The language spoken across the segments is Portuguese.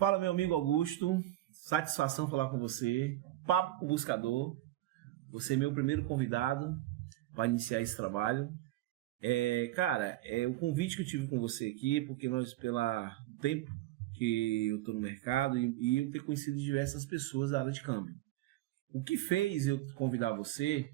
Fala, meu amigo Augusto, satisfação falar com você, Papo com o Buscador, você é meu primeiro convidado para iniciar esse trabalho. O convite que eu tive com você aqui, porque nós, pelo tempo que eu estou no mercado e eu ter conhecido diversas pessoas da área de câmbio. O que fez eu convidar você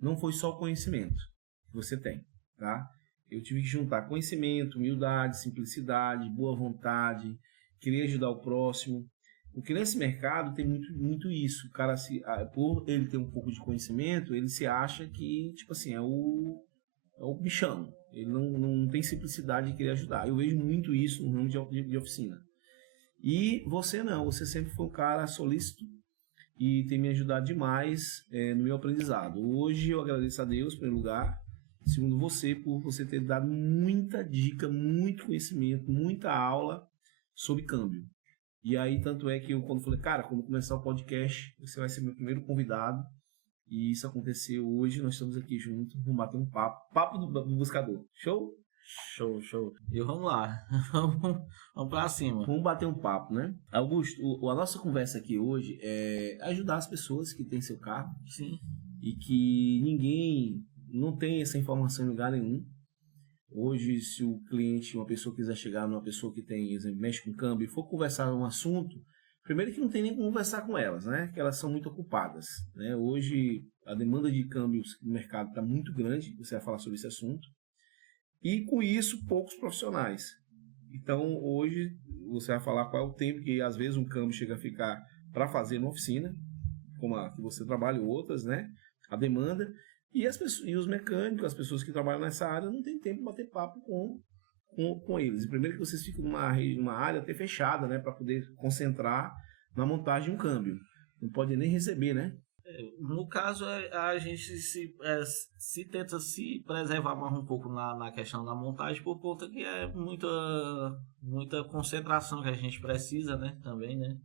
não foi só o conhecimento que você tem, tá? Eu tive que juntar conhecimento, humildade, simplicidade, boa vontade, querer ajudar o próximo, porque nesse mercado tem muito isso. O cara, por ele ter um pouco de conhecimento, ele se acha que, tipo assim, é o bichão. Ele não tem simplicidade de querer ajudar. Eu vejo muito isso no ramo de oficina. E você não, você sempre foi um cara solícito e tem me ajudado demais no meu aprendizado. Hoje eu agradeço a Deus, em primeiro lugar, segundo você, por você ter dado muita dica, muito conhecimento, muita aula sobre câmbio. E aí, tanto é que eu, quando falei, cara, quando começar o podcast, você vai ser meu primeiro convidado. E isso aconteceu hoje, nós estamos aqui juntos, vamos bater um papo do Buscador. Show? Show. E vamos lá, vamos pra cima. Vamos bater um papo, né? Augusto, a nossa conversa aqui hoje é ajudar as pessoas que têm seu carro. Sim. E que ninguém não tem essa informação em lugar nenhum. Hoje, se o cliente, uma pessoa quiser chegar numa pessoa que tem, exemplo, mexe com câmbio e for conversar um assunto, primeiro que não tem nem como conversar com elas, né? Que elas são muito ocupadas, né? Hoje, a demanda de câmbios no mercado está muito grande, você vai falar sobre esse assunto. E com isso, poucos profissionais. Então, hoje, você vai falar qual é o tempo que, às vezes, um câmbio chega a ficar para fazer na oficina, como a que você trabalha, ou outras, né? A demanda. E os mecânicos, as pessoas que trabalham nessa área, não tem tempo para bater papo com eles. E primeiro que vocês ficam numa área até fechada, né? Para poder concentrar na montagem de um câmbio. Não pode nem receber, né? No caso, a gente se tenta se preservar mais um pouco na questão da montagem, por conta que é muita concentração que a gente precisa, né? Também, né?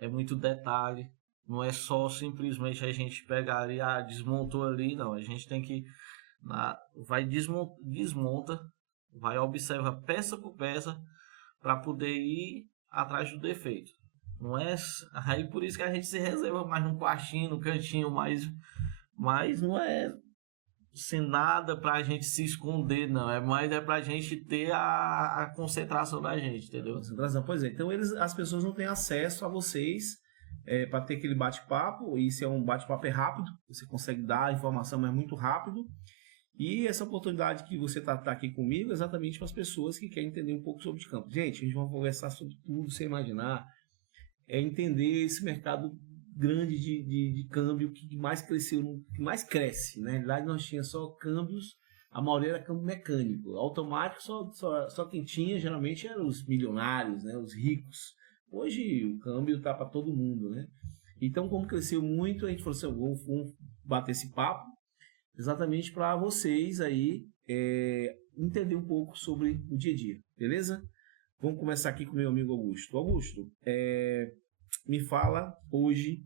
É muito detalhe. Não é só simplesmente a gente pegar e desmontou ali, não. A gente tem que desmonta, vai observar peça por peça para poder ir atrás do defeito. Não é aí por isso que a gente se reserva mais num quartinho, no cantinho, mas não é sem nada pra gente se esconder, não. É mais pra gente ter a concentração da gente, entendeu? Concentração, pois é. Então as pessoas não têm acesso a vocês para ter aquele bate-papo. Isso é um bate-papo rápido, você consegue dar a informação, mas muito rápido. E essa oportunidade que você tá aqui comigo é exatamente para as pessoas que querem entender um pouco sobre o campo. Gente, a gente vai conversar sobre tudo, sem imaginar. É entender esse mercado grande de câmbio que mais cresceu, que mais cresce. Na realidade, nós tínhamos só câmbios, a maioria era câmbio mecânico. Automático, só quem tinha, geralmente, eram os milionários, né, os ricos. Hoje, o câmbio está para todo mundo, né? Então, como cresceu muito, a gente falou assim, vamos bater esse papo, exatamente para vocês aí entender um pouco sobre o dia a dia, beleza? Vamos começar aqui com o meu amigo Augusto. Augusto, me fala hoje,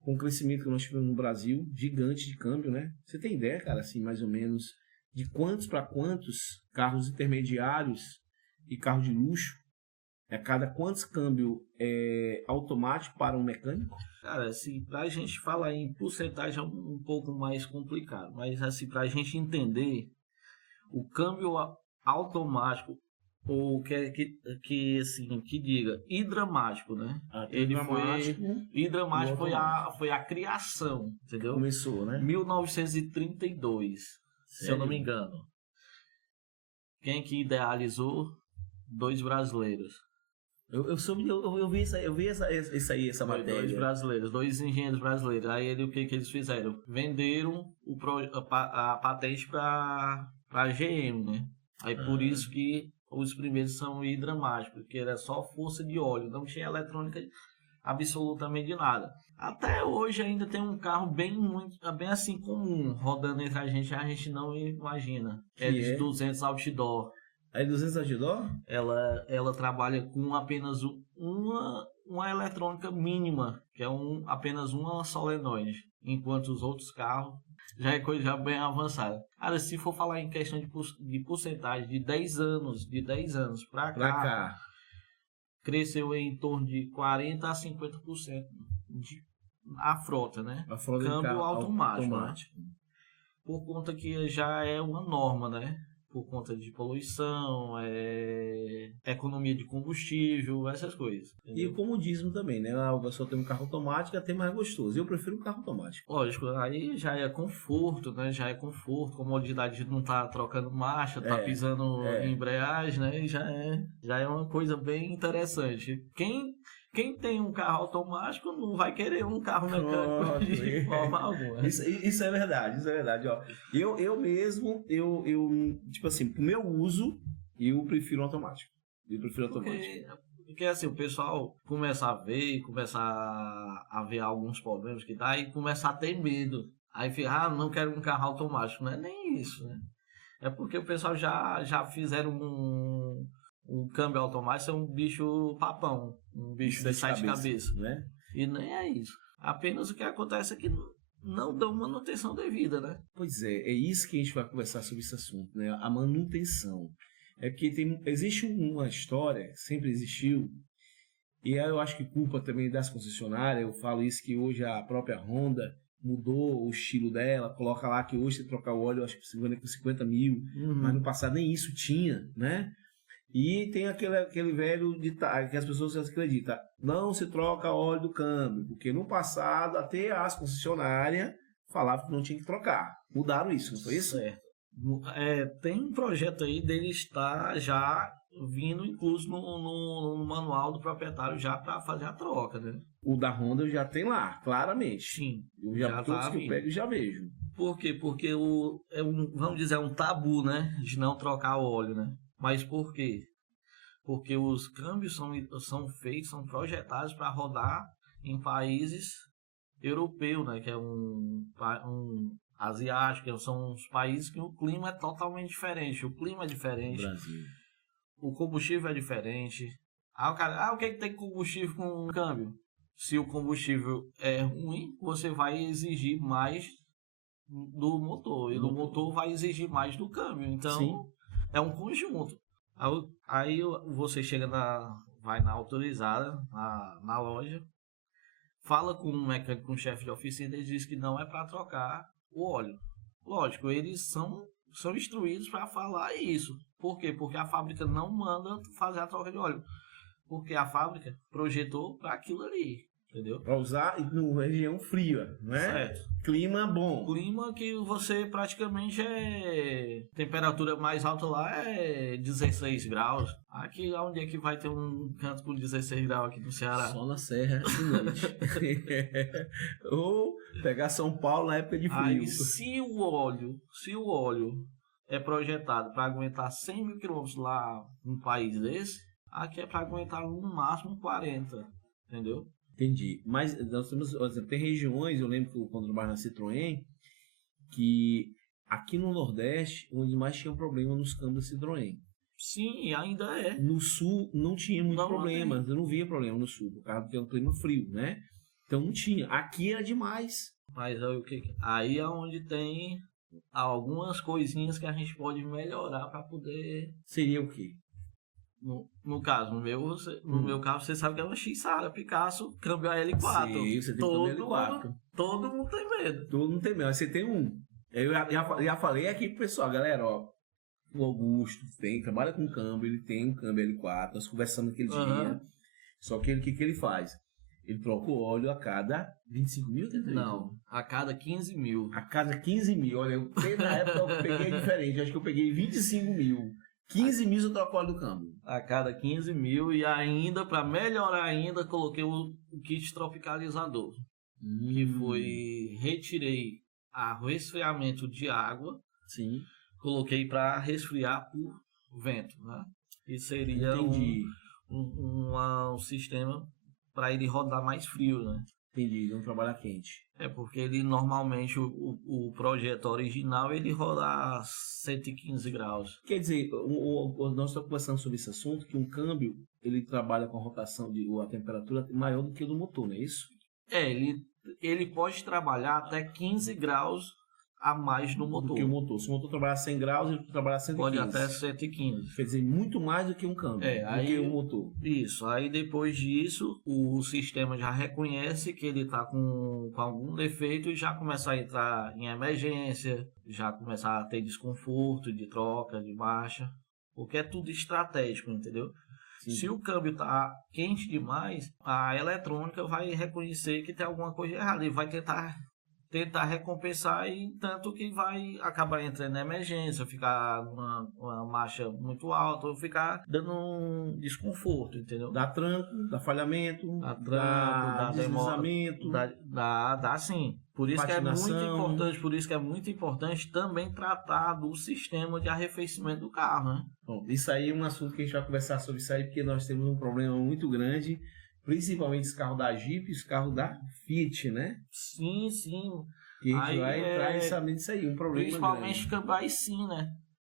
com o crescimento que nós tivemos no Brasil, gigante de câmbio, né? Você tem ideia, cara, assim, mais ou menos, de quantos para quantos carros intermediários e carros de luxo, a cada quantos câmbio automático para um mecânico? Cara, assim, pra gente falar em porcentagem é um pouco mais complicado, mas assim, pra gente entender, o câmbio automático, ou que diga hidromático, né? Ele hidromático foi a criação, entendeu? Começou, né? 1932, se eu não me engano. Quem que idealizou? 2 brasileiros. Eu vi essa matéria. 2 brasileiros, 2 engenheiros brasileiros. Aí o que eles fizeram? Venderam a patente para a GM, né? Aí por isso que os primeiros são hidromáticos, porque era só força de óleo, não tinha eletrônica absolutamente de nada. Até hoje ainda tem um carro bem assim comum, rodando entre a gente não imagina. É de 200 outdoor. A 200 outdoor? Ela trabalha com apenas uma eletrônica mínima, que é apenas uma solenoide, enquanto os outros carros já é coisa já bem avançada. Cara, se for falar em questão de porcentagem de 10 anos pra cá, cresceu em torno de 40% a 50% a frota, né? A frota de Câmbio carro automático. Né? Por conta que já é uma norma, né? Por conta de poluição, economia de combustível, essas coisas. Entendeu? E o comodismo também, né? A pessoa tem um carro automático, é até mais gostoso. Eu prefiro um carro automático. Lógico, aí já é conforto, né? Já é conforto, comodidade de não estar trocando marcha, tá pisando em embreagem, né? Já é uma coisa bem interessante. Quem tem um carro automático não vai querer um carro mecânico de forma alguma. Isso é verdade. Ó, eu mesmo, tipo assim, pro meu uso, eu prefiro automático. Porque assim, o pessoal começa a ver, começa a ver alguns problemas que dá e começa a ter medo. Aí fica, não quero um carro automático. Não é nem isso, né? É porque o pessoal já fizeram um câmbio automático, é um bicho papão, um bicho de 7 cabeças, né? E nem é isso. Apenas o que acontece é que não dão manutenção devida, né? Pois é isso que a gente vai conversar sobre esse assunto, né? A manutenção. É porque existe uma história, sempre existiu, e eu acho que culpa também das concessionárias. Eu falo isso que hoje a própria Honda mudou o estilo dela, coloca lá que hoje você trocar o óleo, eu acho que 50 mil, mas no passado nem isso tinha, né? E tem aquele velho ditado que as pessoas acreditam, não se troca óleo do câmbio, porque no passado até as concessionárias falavam que não tinha que trocar. Mudaram isso, não foi isso? Certo. Tem um projeto aí dele estar já vindo incluso no manual do proprietário já para fazer a troca, né? O da Honda já tem lá, claramente. Sim. Todos que eu pego já vejo. Por quê? Porque vamos dizer, um tabu, né? De não trocar o óleo, né? Mas por quê? Porque os câmbios são feitos, são projetados para rodar em países europeus, né? Que é um asiático, são os países que o clima é totalmente diferente. O clima é diferente. Brasil. O combustível é diferente. O que tem combustível com câmbio? Se o combustível é ruim, você vai exigir mais do motor. E do motor vai exigir mais do câmbio. Então, sim, é um conjunto. Aí você chega vai na autorizada, na loja, fala com um mecânico, com um chefe de oficina, ele diz que não é para trocar o óleo. Lógico, eles são instruídos para falar isso. Por quê? Porque a fábrica não manda fazer a troca de óleo. Porque a fábrica projetou para aquilo ali, entendeu? Para usar em região fria, não é? Certo. Clima bom. Clima que você praticamente temperatura mais alta lá é 16 graus. Aqui, onde é que vai ter um canto com 16 graus aqui no Ceará? Só na serra de noite. Ou pegar São Paulo na época de frio. Aí, se o óleo é projetado para aguentar 100 mil quilômetros lá num país desse, aqui é para aguentar no máximo 40, entendeu? Entendi. Mas nós temos, por exemplo, tem regiões, eu lembro que quando eu trabalhava na Citroën, que aqui no Nordeste, onde mais tinha problema nos câmbios da Citroën. Sim, ainda é. No Sul não tinha muito problema, eu não via problema no Sul, por causa do clima frio, né? Então não tinha. Aqui era demais. Mas aí é onde tem algumas coisinhas que a gente pode melhorar para poder... Seria o quê? No caso, no meu caso, você sabe que é uma X-Sara Picasso, câmbio L4. Sim, você tem câmbio L4. Todo mundo tem medo. Todo mundo tem medo, mas você tem um. Eu já falei aqui pro pessoal, galera, ó. O Augusto trabalha com câmbio, ele tem um câmbio L4, nós conversamos aquele dia. Só que o que ele faz? Ele troca o óleo a cada 25 mil? Não, a cada 15 mil. A cada 15 mil. Olha, na época eu peguei diferente, acho que eu peguei 25 mil. 15 mil eu troco o óleo do câmbio. A cada 15 mil e ainda, para melhorar ainda, coloquei o kit tropicalizador. Que retirei o resfriamento de água. Sim. Coloquei para resfriar por vento, né? E seria um sistema para ele rodar mais frio, né? Entendi, não trabalha quente. Porque ele normalmente, o projeto original, ele roda a 115 graus. Quer dizer, nós estamos conversando sobre esse assunto, que um câmbio, ele trabalha com a rotação a temperatura maior do que o do motor, não é isso? Ele pode trabalhar até 15 graus a mais no motor. Do que o motor. Se o motor trabalhar 100 graus, ele trabalhar 115. Pode até 115. Quer dizer, muito mais do que um câmbio, do que o motor. Isso. Aí depois disso, o sistema já reconhece que ele está com algum defeito e já começa a entrar em emergência, já começa a ter desconforto de troca, de marcha, porque é tudo estratégico, entendeu? Sim. Se o câmbio está quente demais, a eletrônica vai reconhecer que tem alguma coisa errada e vai tentar recompensar, e tanto que vai acabar entrando em emergência, ficar uma marcha muito alta, ou ficar dando um desconforto, entendeu? Dá tranco, dá falhamento, dá deslizamento, dá sim. Por isso que é muito importante também tratar do sistema de arrefecimento do carro, né? Bom, isso aí é um assunto que a gente vai conversar sobre isso aí, porque nós temos um problema muito grande, principalmente os carros da Jeep e os carros da Fiat, né? Sim. E a gente vai entrar sabendo disso aí, um problema principalmente Cambrai Sim, né?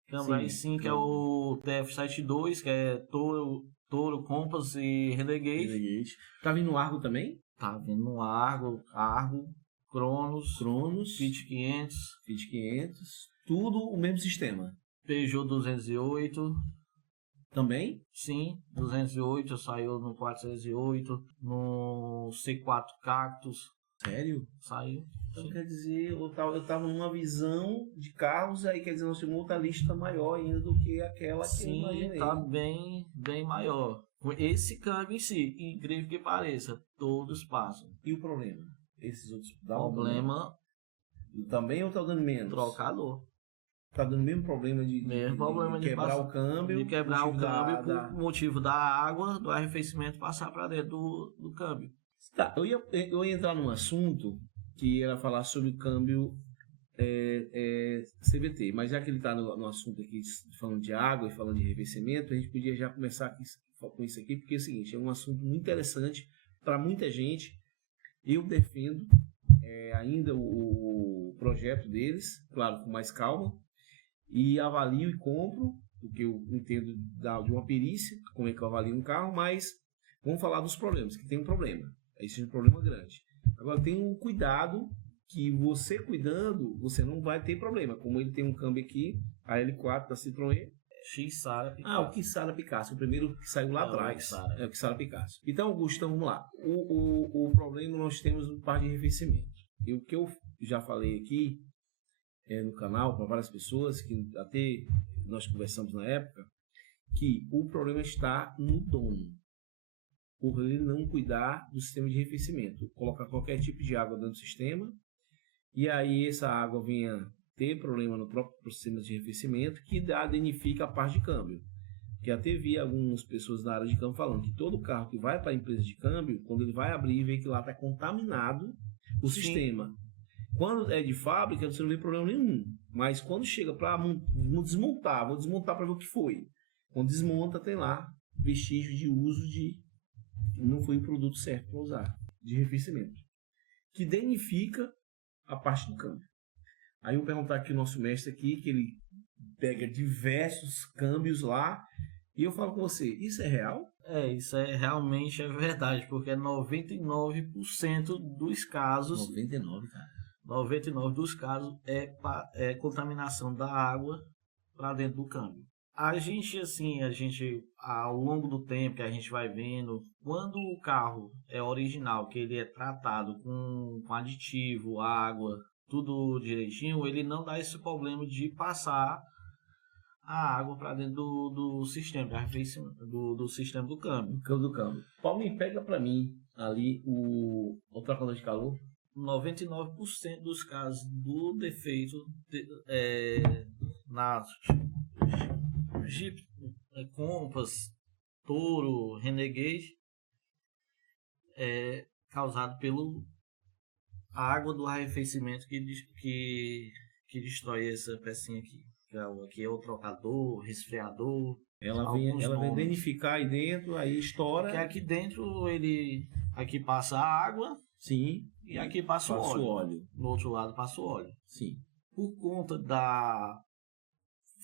Cambrai Sim, que é o TF72, que é Toro, Compass e Renegade. Tá vindo no Argo também? Tá vindo no Argo, Cronos, Fiat 500, tudo o mesmo sistema. Peugeot 208. Também? Sim, 208, saiu no 408, no C4 Cactus. Sério? Saiu. Então quer dizer, eu tava numa visão de carros, aí quer dizer, nós temos outra lista maior ainda do que aquela que eu imaginei. Sim, tá bem maior. Esse câmbio em si, incrível que pareça, todos passam. E o problema? Esses outros problema também ou tá dando menos? Trocador. Tá dando o mesmo problema de quebrar o câmbio. De quebrar o câmbio por motivo da água, do arrefecimento passar para dentro do câmbio. Tá, eu ia entrar num assunto que era falar sobre o câmbio CVT, mas já que ele está no assunto aqui falando de água e falando de arrefecimento, a gente podia já começar com isso aqui, porque é o seguinte, é um assunto muito interessante para muita gente. Eu defendo ainda o projeto deles, claro, com mais calma, e avalio e compro, porque eu entendo de uma perícia, como é que eu avalio um carro, mas vamos falar dos problemas, que tem um problema. Esse é um problema grande. Agora tem um cuidado, que você cuidando, você não vai ter problema. Como ele tem um câmbio aqui, a L4 da Citroën. Kissara Picasso. O Kissara Picasso, o primeiro que saiu lá atrás. É o Kissara Picasso. Então, Augusto, vamos lá. O problema, nós temos um par de arrefecimento. E o que eu já falei aqui no canal para várias pessoas, que até nós conversamos na época, que o problema está no dono, por ele não cuidar do sistema de arrefecimento, colocar qualquer tipo de água dentro do sistema, e aí essa água venha ter problema no próprio sistema de arrefecimento, que danifica a parte de câmbio. Que até vi algumas pessoas na área de câmbio falando que todo carro que vai para a empresa de câmbio, quando ele vai abrir e vê que lá está contaminado o sistema. Quando é de fábrica, você não vê problema nenhum. Mas quando chega para vou desmontar para ver o que foi. Quando desmonta, tem lá vestígio de uso não foi o produto certo para usar, de arrefecimento, que danifica a parte do câmbio. Aí eu vou perguntar aqui o nosso mestre aqui, que ele pega diversos câmbios lá, e eu falo com você, isso é real? Isso realmente é verdade, porque 99% dos casos... 99, cara. 99% dos casos é contaminação da água para dentro do câmbio. A gente, ao longo do tempo que a gente vai vendo, quando o carro é original, que ele é tratado com aditivo, água, tudo direitinho, ele não dá esse problema de passar a água para dentro do sistema de arrefecimento, do sistema do câmbio. Do câmbio. Paulo, pega para mim ali o trocador de calor. 99% dos casos do defeito na Jeep, Compass, Toro, Renegade é causado pelo água do arrefecimento que destrói essa pecinha aqui. Aqui é o trocador, resfriador. Ela vem danificar aí dentro, aí estoura. Porque aqui dentro aqui passa a água. Sim. E aqui passa o óleo. No outro lado passa o óleo. Sim. Por conta da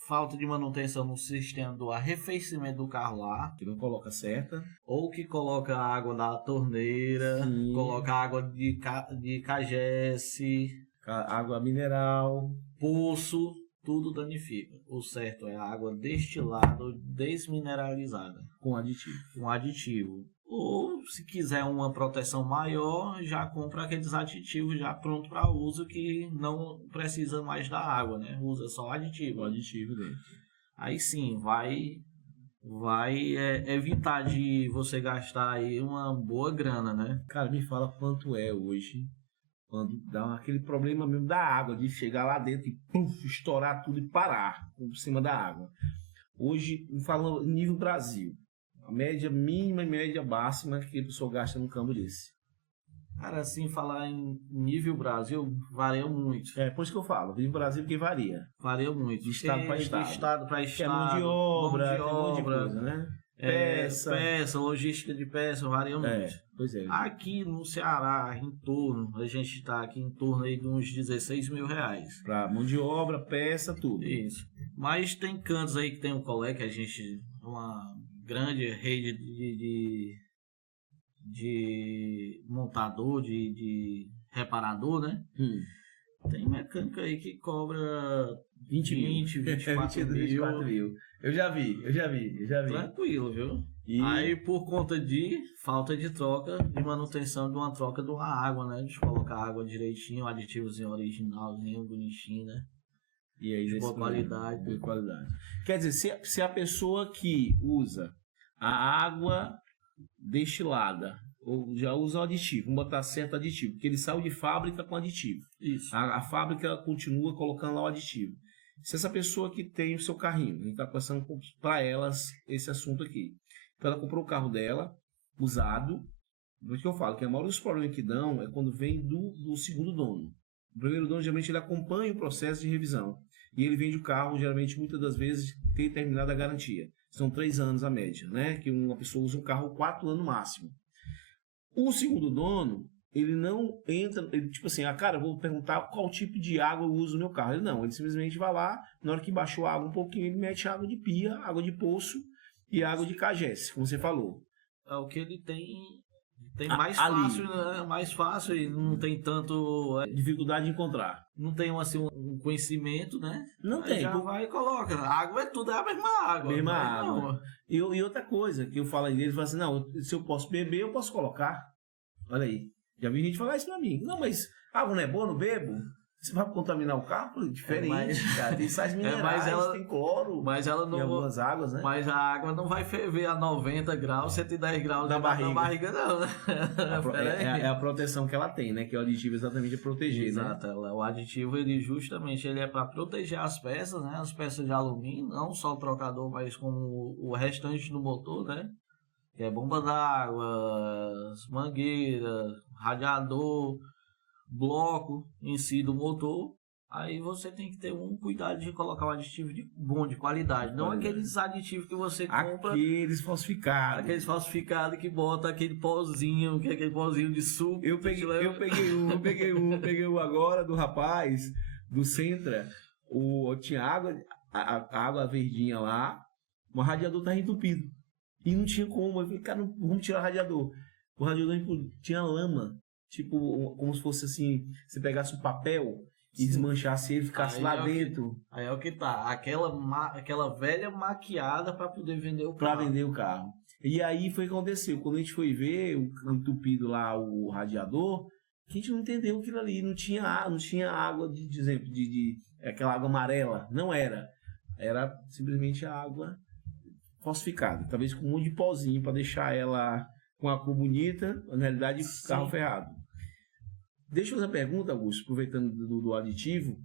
falta de manutenção no sistema do arrefecimento do carro lá, que não coloca certa, ou que coloca a água da torneira, sim, coloca água de KGS, Água mineral. Poço, tudo danifica. O certo é a água destilada ou desmineralizada. Com aditivo. Com aditivo. Ou, se quiser uma proteção maior, já compra aqueles aditivos já pronto para uso que não precisa mais da água, né? Usa só aditivo. O aditivo dentro. Aí sim, vai evitar de você gastar aí uma boa grana, né? Cara, me fala quanto é hoje, quando dá aquele problema mesmo da água, de chegar lá dentro e puf, estourar tudo e parar por cima da água. Hoje, falando nível Brasil, a média mínima e média máxima que a pessoa gasta num campo desse. Cara, assim, falar em nível Brasil, varia muito. É, por isso que eu falo, nível Brasil porque varia. Varia muito. De estado para estado. De estado para Que é estado. mão de obra, tem um monte de coisa, né? Peça, logística de peça, varia muito. Pois é. Aqui no Ceará, em torno, a gente está aqui em torno aí de uns 16 mil reais. Pra mão de obra, peça, tudo. Isso. Mas tem cantos aí que tem um colega que a gente, uma grande rede de montador, de reparador, né? Tem mecânica aí que cobra 20 mil. 24 mil. Eu já vi. Tranquilo, viu? E... Aí por conta de falta de troca e manutenção de uma troca de uma água, né? De colocar a água direitinho, aditivozinho originalzinho, bonitinho, né? E aí, de boa qualidade. Boa qualidade. Quer dizer, se a pessoa que usa a água destilada ou já usa o aditivo, vamos botar certo aditivo, porque ele saiu de fábrica com aditivo. Isso. A fábrica continua colocando lá o aditivo. Se essa pessoa que tem o seu carrinho, a gente está passando para elas esse assunto aqui. Então ela comprou o carro dela, usado. Por isso que eu falo que a maioria dos problemas que dão é quando vem do segundo dono. O primeiro dono, geralmente, ele acompanha o processo de revisão. E ele vende o carro, geralmente, muitas das vezes, tem terminado a garantia. São 3 anos a média, né? Que uma pessoa usa um carro 4 anos no máximo. O segundo dono, ele não entra, ele, tipo assim, cara, eu vou perguntar qual tipo de água eu uso no meu carro. Ele não, ele simplesmente vai lá, na hora que baixou a água um pouquinho, ele mete água de pia, água de poço e água de cagesse, como você falou. É o que ele tem mais fácil, né? Mais fácil e não tem tanto dificuldade de encontrar. Não tem assim um conhecimento, né? Não aí tem. Já vai e coloca. A água é tudo, é a mesma água. Mesma água. E outra coisa que eu falo aí, ele fala assim, não, se eu posso beber, eu posso colocar. Olha aí. Já vi gente falar isso pra mim. Não, mas água não é boa, não bebo? Você vai contaminar o carro? Diferente, cara. Tem sais minerais, tem cloro mas ela não, em algumas águas, né? Mas a água não vai ferver a 90 graus, 110 graus na barriga, não, né? É a proteção que ela tem, né? Que é o aditivo exatamente para proteger, exato, né? O aditivo, ele justamente ele é para proteger as peças, né? As peças de alumínio, não só o trocador, mas como o restante do motor, né? Que é bomba d'água, mangueira, radiador, bloco em si do motor. Aí você tem que ter um cuidado de colocar um aditivo bom, de qualidade. Não aqueles aditivos que você compra. Aqueles falsificados. Aqueles falsificados que bota aquele pozinho, que é aquele pozinho de suco. Eu peguei um agora do rapaz, do Centra. Tinha água, a água verdinha lá, o radiador tá entupido. E não tinha como. Eu falei, cara, vamos tirar o radiador. O radiador tinha lama. Tipo, como se fosse assim, você pegasse um papel e desmanchasse ele, ficasse lá dentro. Aí é o que tá. Aquela velha maquiada para poder vender o carro. Para vender o carro. E aí foi o que aconteceu. Quando a gente foi ver o entupido lá, o radiador, a gente não entendeu aquilo ali. Não tinha água, de exemplo, de aquela água amarela. Não era. Era simplesmente a água falsificada. Talvez com um monte de pozinho para deixar ela com a cor bonita, na realidade, carro ferrado. Deixa eu fazer uma pergunta, Augusto, aproveitando do aditivo.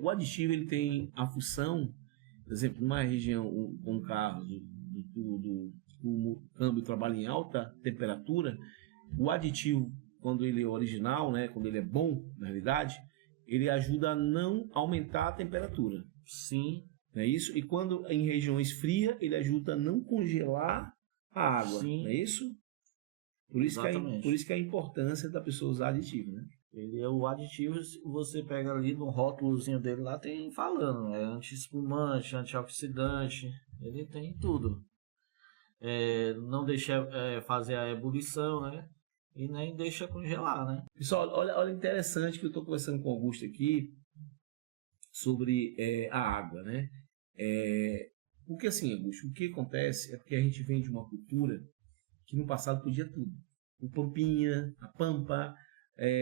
O aditivo ele tem a função, por exemplo, numa região com um carro do câmbio trabalha em alta temperatura, o aditivo, quando ele é original, né, quando ele é bom, na realidade, ele ajuda a não aumentar a temperatura. Sim. Não é isso? E quando em regiões frias, ele ajuda a não congelar a água. Sim. Não é isso? Por isso que é a importância da pessoa usar aditivo, né? O aditivo, você pega ali no rótulozinho dele lá, tem falando, é anti-espumante, antioxidante, ele tem tudo. Não deixa fazer a ebulição, né? e nem deixa congelar, né? Pessoal, olha interessante que eu estou conversando com o Augusto aqui sobre a água, né? Porque assim, Augusto, o que acontece é porque a gente vem de uma cultura que no passado podia tudo. O Pampinha, a Pampa,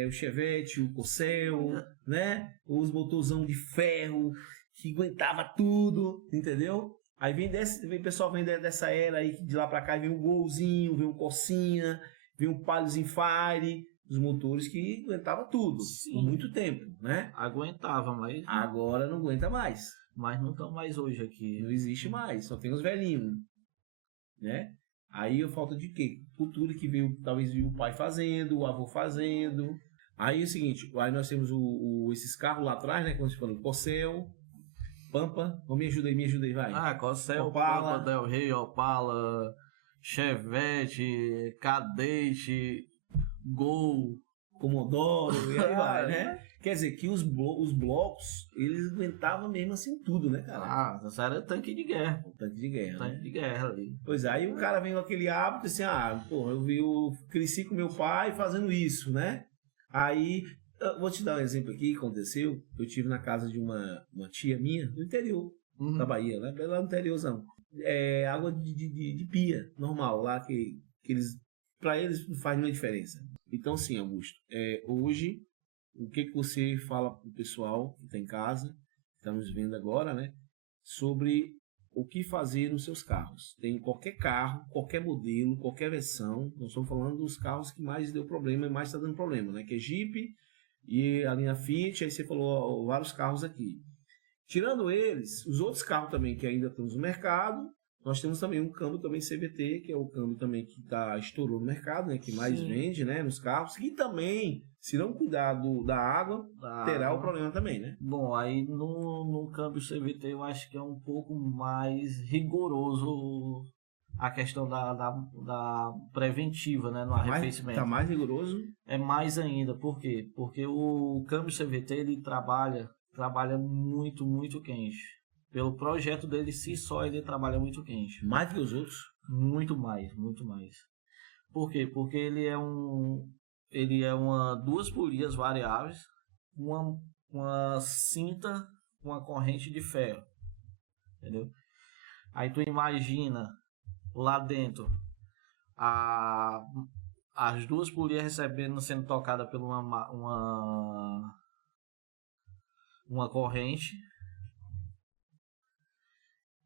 o Chevette, o Corsel, né? Os motorzão de ferro que aguentava tudo, entendeu? Aí vem pessoal vem dessa era aí, de lá pra cá, vem um Golzinho, vem um Corsinha, vem um Palio Fire, os motores que aguentava tudo, por muito tempo, né? Aguentava, mas... Agora não aguenta mais. Mas não estão mais hoje aqui. Não existe mais, só tem os velhinhos, né? Aí eu falta de quê? Cultura que veio, talvez viu o pai fazendo, o avô fazendo. Aí é o seguinte, aí nós temos esses carros lá atrás, né? Como você falou, Corsel, Pampa, me ajuda aí, vai. Corsel, Opala. Pampa, Del Rey, Opala, Chevette, Cadete, Gol, Commodore, e aí vai, né? Quer dizer, que os blocos, eles aguentavam mesmo assim tudo, né, cara? Isso era tanque de guerra. Tanque de guerra, Tanque de guerra ali. Pois é, aí o cara vem com aquele hábito assim, eu cresci com meu pai fazendo isso, né? Aí, eu vou te dar um exemplo aqui que aconteceu. Eu tive na casa de uma tia minha, do interior da Bahia, lá no interiorzão. Água de pia, normal, lá que eles, pra eles não faz nenhuma diferença. Então, sim, Augusto, hoje, o que você fala pro pessoal que está em casa, que está nos vendo agora, né? Sobre o que fazer nos seus carros. Tem qualquer carro, qualquer modelo, qualquer versão. Nós estamos falando dos carros que mais deu problema e mais está dando problema, né? Que é Jeep e a linha Fiat. Aí você falou vários carros aqui. Tirando eles, os outros carros também que ainda estamos no mercado, nós temos também um câmbio também CVT, que é o câmbio também que estourou no mercado, né? Que mais vende, né? Nos carros. E também, se não cuidar da água, terá o problema também, né? Bom, aí no câmbio CVT eu acho que é um pouco mais rigoroso a questão da preventiva, né? No arrefecimento. Tá mais rigoroso? É mais ainda. Por quê? Porque o câmbio CVT ele trabalha muito, muito quente. Pelo projeto dele si só, ele trabalha muito quente. Mais que os outros? Muito mais, muito mais. Por quê? Porque ele é duas polias variáveis, uma cinta com uma corrente de ferro. Entendeu? Aí tu imagina lá dentro as duas polias sendo tocadas por uma corrente.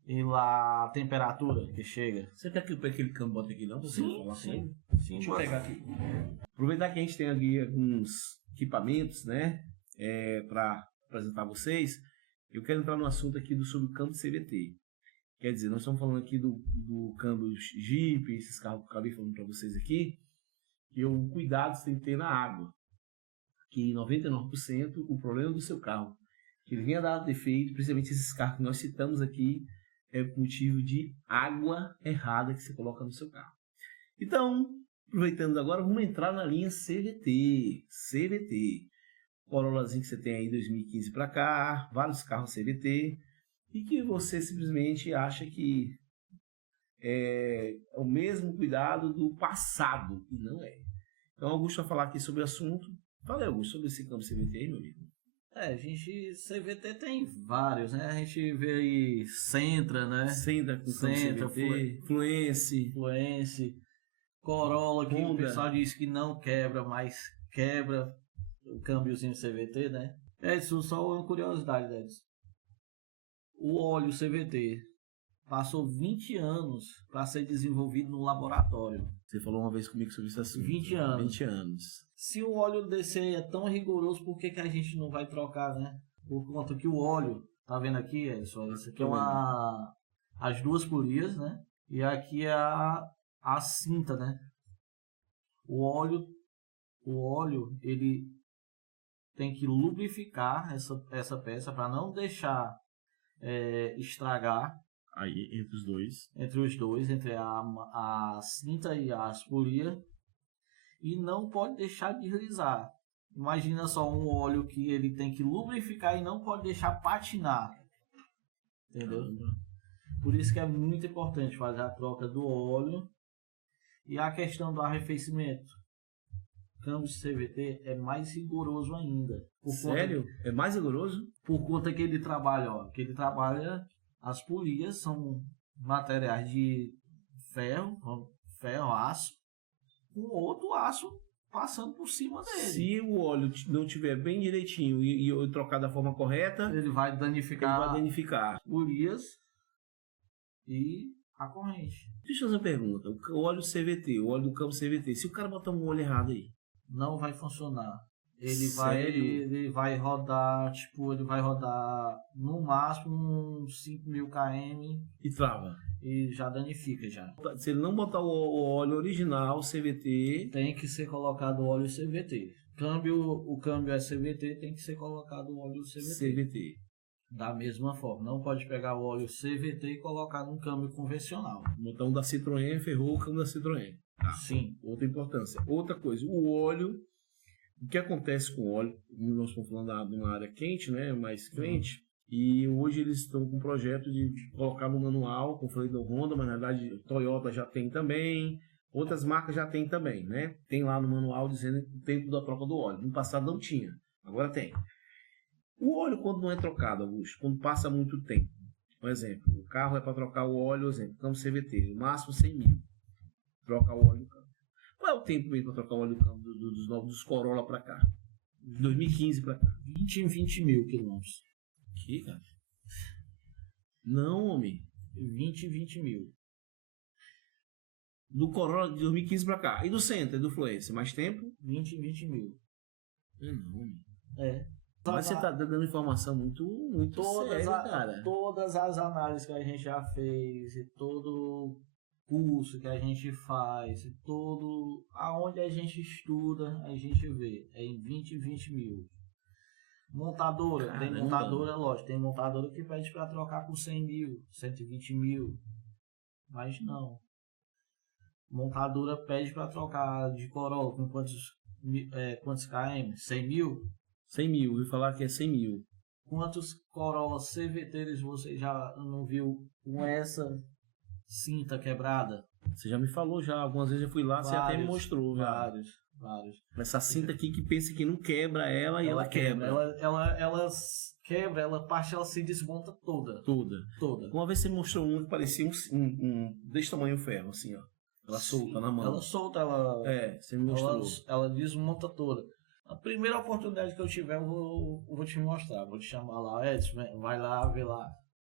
E lá a temperatura que chega. Você quer que eu pegue aquele câmbio bota aqui não? Sim. Deixa eu pegar aqui. Aproveitar que a gente tem aqui alguns equipamentos, né? Para apresentar a vocês. Eu quero entrar no assunto aqui sobre o câmbio CVT. Quer dizer, nós estamos falando aqui do câmbio Jeep, esses carros que eu acabei falando para vocês aqui. E o cuidado você tem que ter na água. Que 99% o problema do seu carro, que ele venha a dar defeito, principalmente esses carros que nós citamos aqui, é por motivo de água errada que você coloca no seu carro. Então, aproveitando agora, vamos entrar na linha CVT. Corollazinho que você tem aí 2015 para cá, vários carros CVT, e que você simplesmente acha que é o mesmo cuidado do passado, e não é. Então, Augusto vai falar aqui sobre o assunto. Fala aí, Augusto, sobre esse câmbio CVT aí, meu amigo. CVT tem vários, né? A gente vê aí Sentra, né? Sentra com CVT, Fluence, Corolla, que Honda. O pessoal diz que não quebra, mas quebra o câmbiozinho CVT, né? Edson, só uma curiosidade, Edson. O óleo CVT passou 20 anos para ser desenvolvido no laboratório. Você falou uma vez comigo sobre isso assim. 20 anos. 20 anos. Se o óleo DC é tão rigoroso, por que a gente não vai trocar, né? Por conta que o óleo, tá vendo aqui, Edson? Isso aqui é as duas polias, né? E aqui é a cinta, né? O óleo, ele tem que lubrificar essa peça para não deixar estragar. Aí, entre os dois. Entre a cinta e as polias. E não pode deixar deslizar. Imagina só um óleo que ele tem que lubrificar e não pode deixar patinar. Entendeu? Por isso que é muito importante fazer a troca do óleo e a questão do arrefecimento. câmbio de CVT é mais rigoroso ainda. Sério? É mais rigoroso? Por conta que ele trabalha, as polias são materiais de ferro, aço, com outro aço passando por cima dele. Se o óleo não tiver bem direitinho e trocar da forma correta, ele vai danificar as polias e a corrente. Deixa eu fazer uma pergunta. O óleo CVT, o óleo do câmbio CVT, se o cara botar um óleo errado aí? Não vai funcionar. Sério? Ele vai rodar no máximo uns 5.000 km. E trava. E já danifica já. Se ele não botar o óleo original, CVT... Tem que ser colocado o óleo CVT. O câmbio é CVT, tem que ser colocado o óleo CVT. Da mesma forma. Não pode pegar o óleo CVT e colocar num câmbio convencional. Botar um da Citroën, ferrou o câmbio da Citroën. Tá. Sim. Outra importância. Outra coisa, o óleo... O que acontece com o óleo? Nós estamos falando de uma área quente, né? Mais quente. E hoje eles estão com um projeto de colocar no manual, como eu falei da Honda, mas na verdade Toyota já tem também, outras marcas já tem também, né? Tem lá no manual dizendo o tempo da troca do óleo. No passado não tinha, agora tem. O óleo quando não é trocado, Augusto, quando passa muito tempo, por exemplo, o carro é para trocar o óleo, por exemplo, câmbio CVT, o máximo 100 mil, troca o óleo do câmbio. Qual é o tempo mesmo para trocar o óleo do câmbio dos novos, dos Corolla para cá? 2015 para cá. 20 mil quilômetros. Que, cara? Não, homem. 20 mil. Do Corolla de 2015 pra cá. E do Sentra, do Fluence? Mais tempo? 20 mil. Não, homem. É. Mas você tá dando informação muito séria, cara. Todas as análises que a gente já fez, e todo curso que a gente faz, e todo aonde a gente estuda, a gente vê. É em 20 mil. Montadora, Caramba. tem montadora, lógico, tem montadora que pede para trocar por 100 mil, 120 mil, mas não. Montadora pede para trocar de Corolla com quantos km? 100 mil? 100 mil, eu ia falar que é 100 mil. Quantos Corolla CVTs você já não viu com essa cinta quebrada? Você já me falou já, algumas vezes eu fui lá, você até me mostrou. Vários. Essa cinta aqui que pensa que não quebra ela e ela quebra. Ela quebra, ela parte, ela se desmonta toda. Uma vez você mostrou um que parecia desse tamanho o ferro, assim, ó. Ela solta na mão. Ela solta, ela... você me mostrou. Ela desmonta toda. A primeira oportunidade que eu tiver, eu vou te mostrar. Vou te chamar lá, Edson, vai lá, vê lá.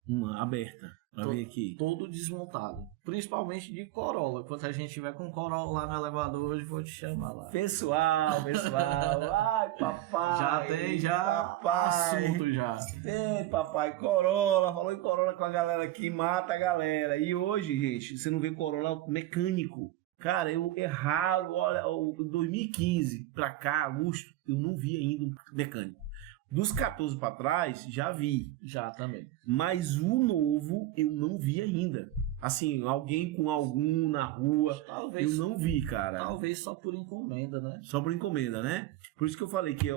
Uma aberta, pra ver aqui. Todo desmontado. Principalmente de Corolla. Quando a gente tiver com Corolla lá no elevador, hoje vou te chamar lá. Pessoal. Ai, papai. Já tem, papai. Assunto já. Tem, papai. Corolla. Falou em Corolla com a galera aqui, mata a galera. E hoje, gente, você não vê Corolla mecânico. Cara, é raro. Olha, o 2015 pra cá, Augusto, eu não vi ainda um mecânico. Dos 14 para trás, já vi. Já também. Mas o novo, eu não vi ainda. Assim, alguém com algum na rua, talvez, eu não vi, cara. Talvez só por encomenda, né? Só por encomenda, né? Por isso que eu falei que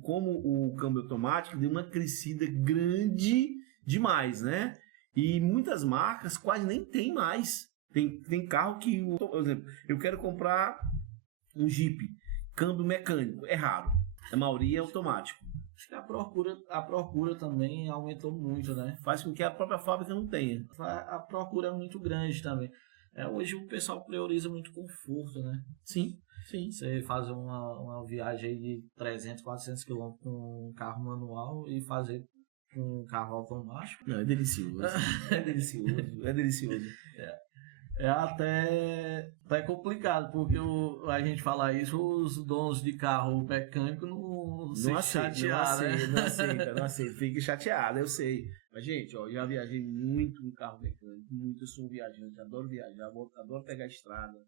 como o câmbio automático deu uma crescida grande demais, né? E muitas marcas quase nem tem mais. Tem carro que, por exemplo, eu quero comprar um Jeep, câmbio mecânico, é raro. A maioria é automático. Acho que a procura também aumentou muito, né? Faz com que a própria fábrica não tenha. A procura é muito grande também. Hoje o pessoal prioriza muito conforto, né? Sim. Você fazer uma viagem aí de 300, 400 km com um carro manual e fazer com um carro automático. Não, é delicioso. É delicioso. É até complicado, porque a gente falar isso, os donos de carro mecânico não chatear, né? Não aceita. Fica chateado, eu sei. Mas, gente, ó, eu já viajei muito em carro mecânico, muito. Eu sou um viajante, adoro viajar, adoro pegar a estrada.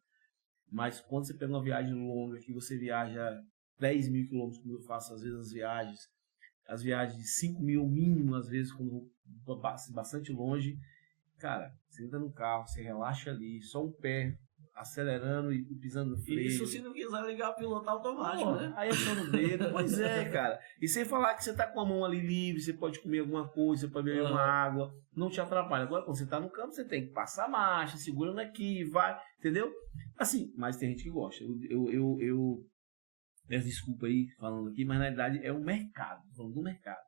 Mas quando você pega uma viagem longa, que você viaja 10 mil quilômetros, como eu faço às vezes as viagens de 5 mil mínimo, às vezes, quando eu passo bastante longe, cara, você entra no carro, você relaxa ali, só o pé acelerando e pisando no freio. Isso se não quiser ligar o piloto automático, né? Aí é só no dedo. Pois é, cara. E sem falar que você tá com a mão ali livre, você pode comer alguma coisa, você pode beber uma água, não te atrapalha. Agora, quando você tá no campo, você tem que passar a marcha, segurando aqui, vai, entendeu? Assim, mas tem gente que gosta. Eu Peço desculpa aí falando aqui, mas na verdade é o mercado, falando do mercado.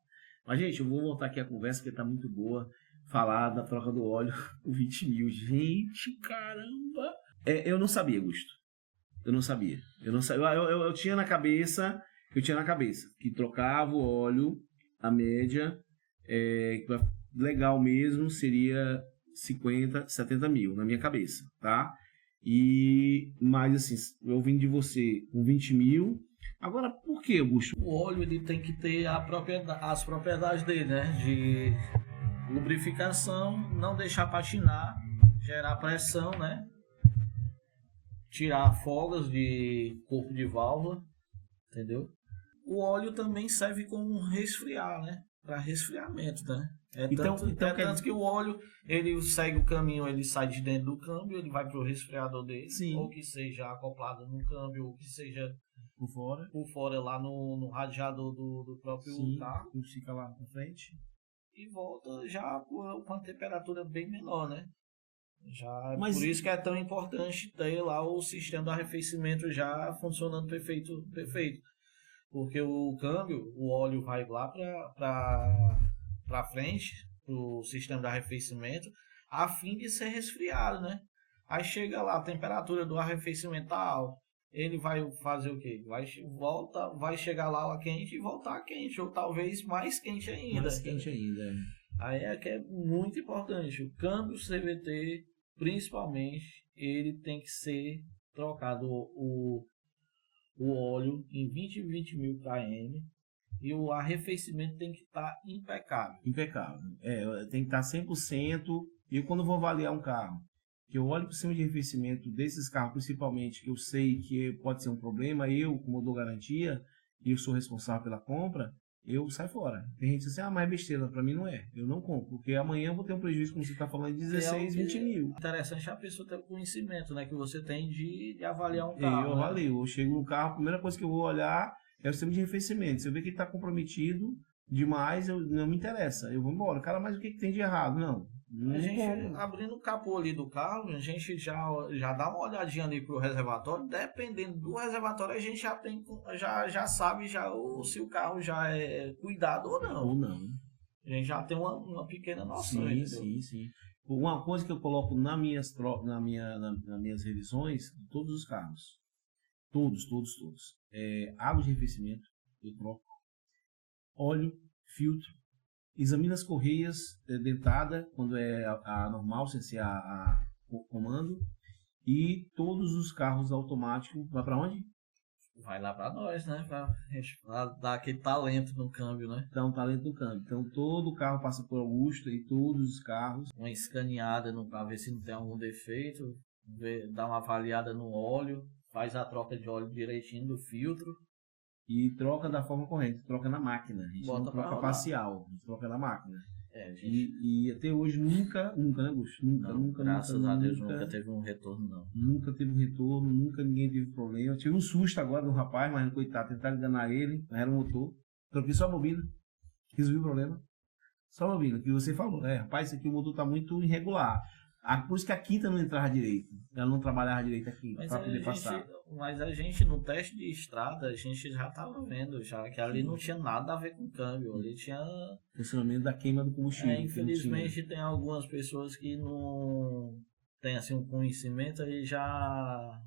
Mas, gente, eu vou voltar aqui a conversa, porque tá muito boa. Falar da troca do óleo por 20 mil. Gente, caramba! Eu não sabia, Augusto. Eu não sabia. Eu tinha na cabeça, que trocava o óleo, a média, legal mesmo, seria 50, 70 mil na minha cabeça, tá? Mas assim, eu vim de você com 20 mil. Agora, por que, Augusto? O óleo ele tem que ter as propriedades dele, né? De lubrificação, não deixar patinar, gerar pressão, né? Tirar folgas de corpo de válvula, entendeu? O óleo também serve como resfriar, né? Para resfriamento, né? Tanto que o óleo, ele segue o caminho, ele sai de dentro do câmbio, ele vai para o resfriador dele, Sim. ou que seja acoplado no câmbio, ou que seja por fora lá no radiador do próprio carro. Fica lá na frente. E volta já com a temperatura bem menor, né? Mas... Por isso que é tão importante ter lá o sistema de arrefecimento já funcionando perfeito. Porque o câmbio, o óleo vai lá para frente, pro sistema de arrefecimento, a fim de ser resfriado, né? Aí chega lá, a temperatura do arrefecimento tá alta. Ele vai fazer o quê? Vai chegar lá quente e voltar quente, ou talvez mais quente ainda. Aí é que é muito importante. O câmbio CVT, principalmente, ele tem que ser trocado o óleo em 20 mil km e o arrefecimento tem que estar impecável. Tem que estar 100%. E eu, quando vou avaliar um carro, que eu olho para o sistema de arrefecimento desses carros, principalmente, que eu sei que pode ser um problema, eu, como eu dou garantia, e eu sou responsável pela compra, eu saio fora. Tem gente que diz assim, mas é besteira, para mim não é. Eu não compro, porque amanhã eu vou ter um prejuízo, como você está falando, de 16, 20 mil. Interessante a pessoa ter o conhecimento, né, que você tem de avaliar um carro. Eu avalio. Eu chego no carro, a primeira coisa que eu vou olhar é o sistema de arrefecimento. Se eu ver que ele está comprometido demais, não me interessa. Eu vou embora. Cara, mas o que tem de errado? Não. A gente, abrindo o capô ali do carro, a gente já dá uma olhadinha ali pro reservatório. Dependendo do reservatório, a gente já sabe se o carro já é cuidado ou não. A gente já tem uma pequena noção. Sim. Uma coisa que eu coloco nas minhas revisões de todos os carros, todos, água de arrefecimento, eu troco, óleo, filtro, examina as correias dentada, quando é a normal, sem ser o comando, e todos os carros automáticos, vai para onde? Vai lá para nós, né? Pra dar aquele talento no câmbio, né? Dá um talento no câmbio. Então todo carro passa por Augusto e todos os carros. Uma escaneada para ver se não tem algum defeito, dá uma avaliada no óleo, faz a troca de óleo direitinho do filtro. E troca da forma correta, troca na máquina. A gente não troca parcial, a gente troca na máquina. E até hoje nunca, né, Augusto? Nunca. Graças a Deus nunca teve um retorno, não. Nunca teve um retorno, nunca ninguém teve problema. Eu tive um susto agora do rapaz, mas coitado, tentaram enganar ele, mas era um motor. Troquei só a bobina, resolvi o problema. Só a bobina, que você falou, rapaz, isso aqui o motor tá muito irregular. Por isso que a quinta não entrava direito. Ela não trabalhava direito aqui para poder passar. Mas a gente, no teste de estrada, a gente já estava vendo já que ali não tinha nada a ver com câmbio. Ali tinha funcionamento da queima do combustível. Infelizmente tem algumas pessoas que não tem assim um conhecimento e já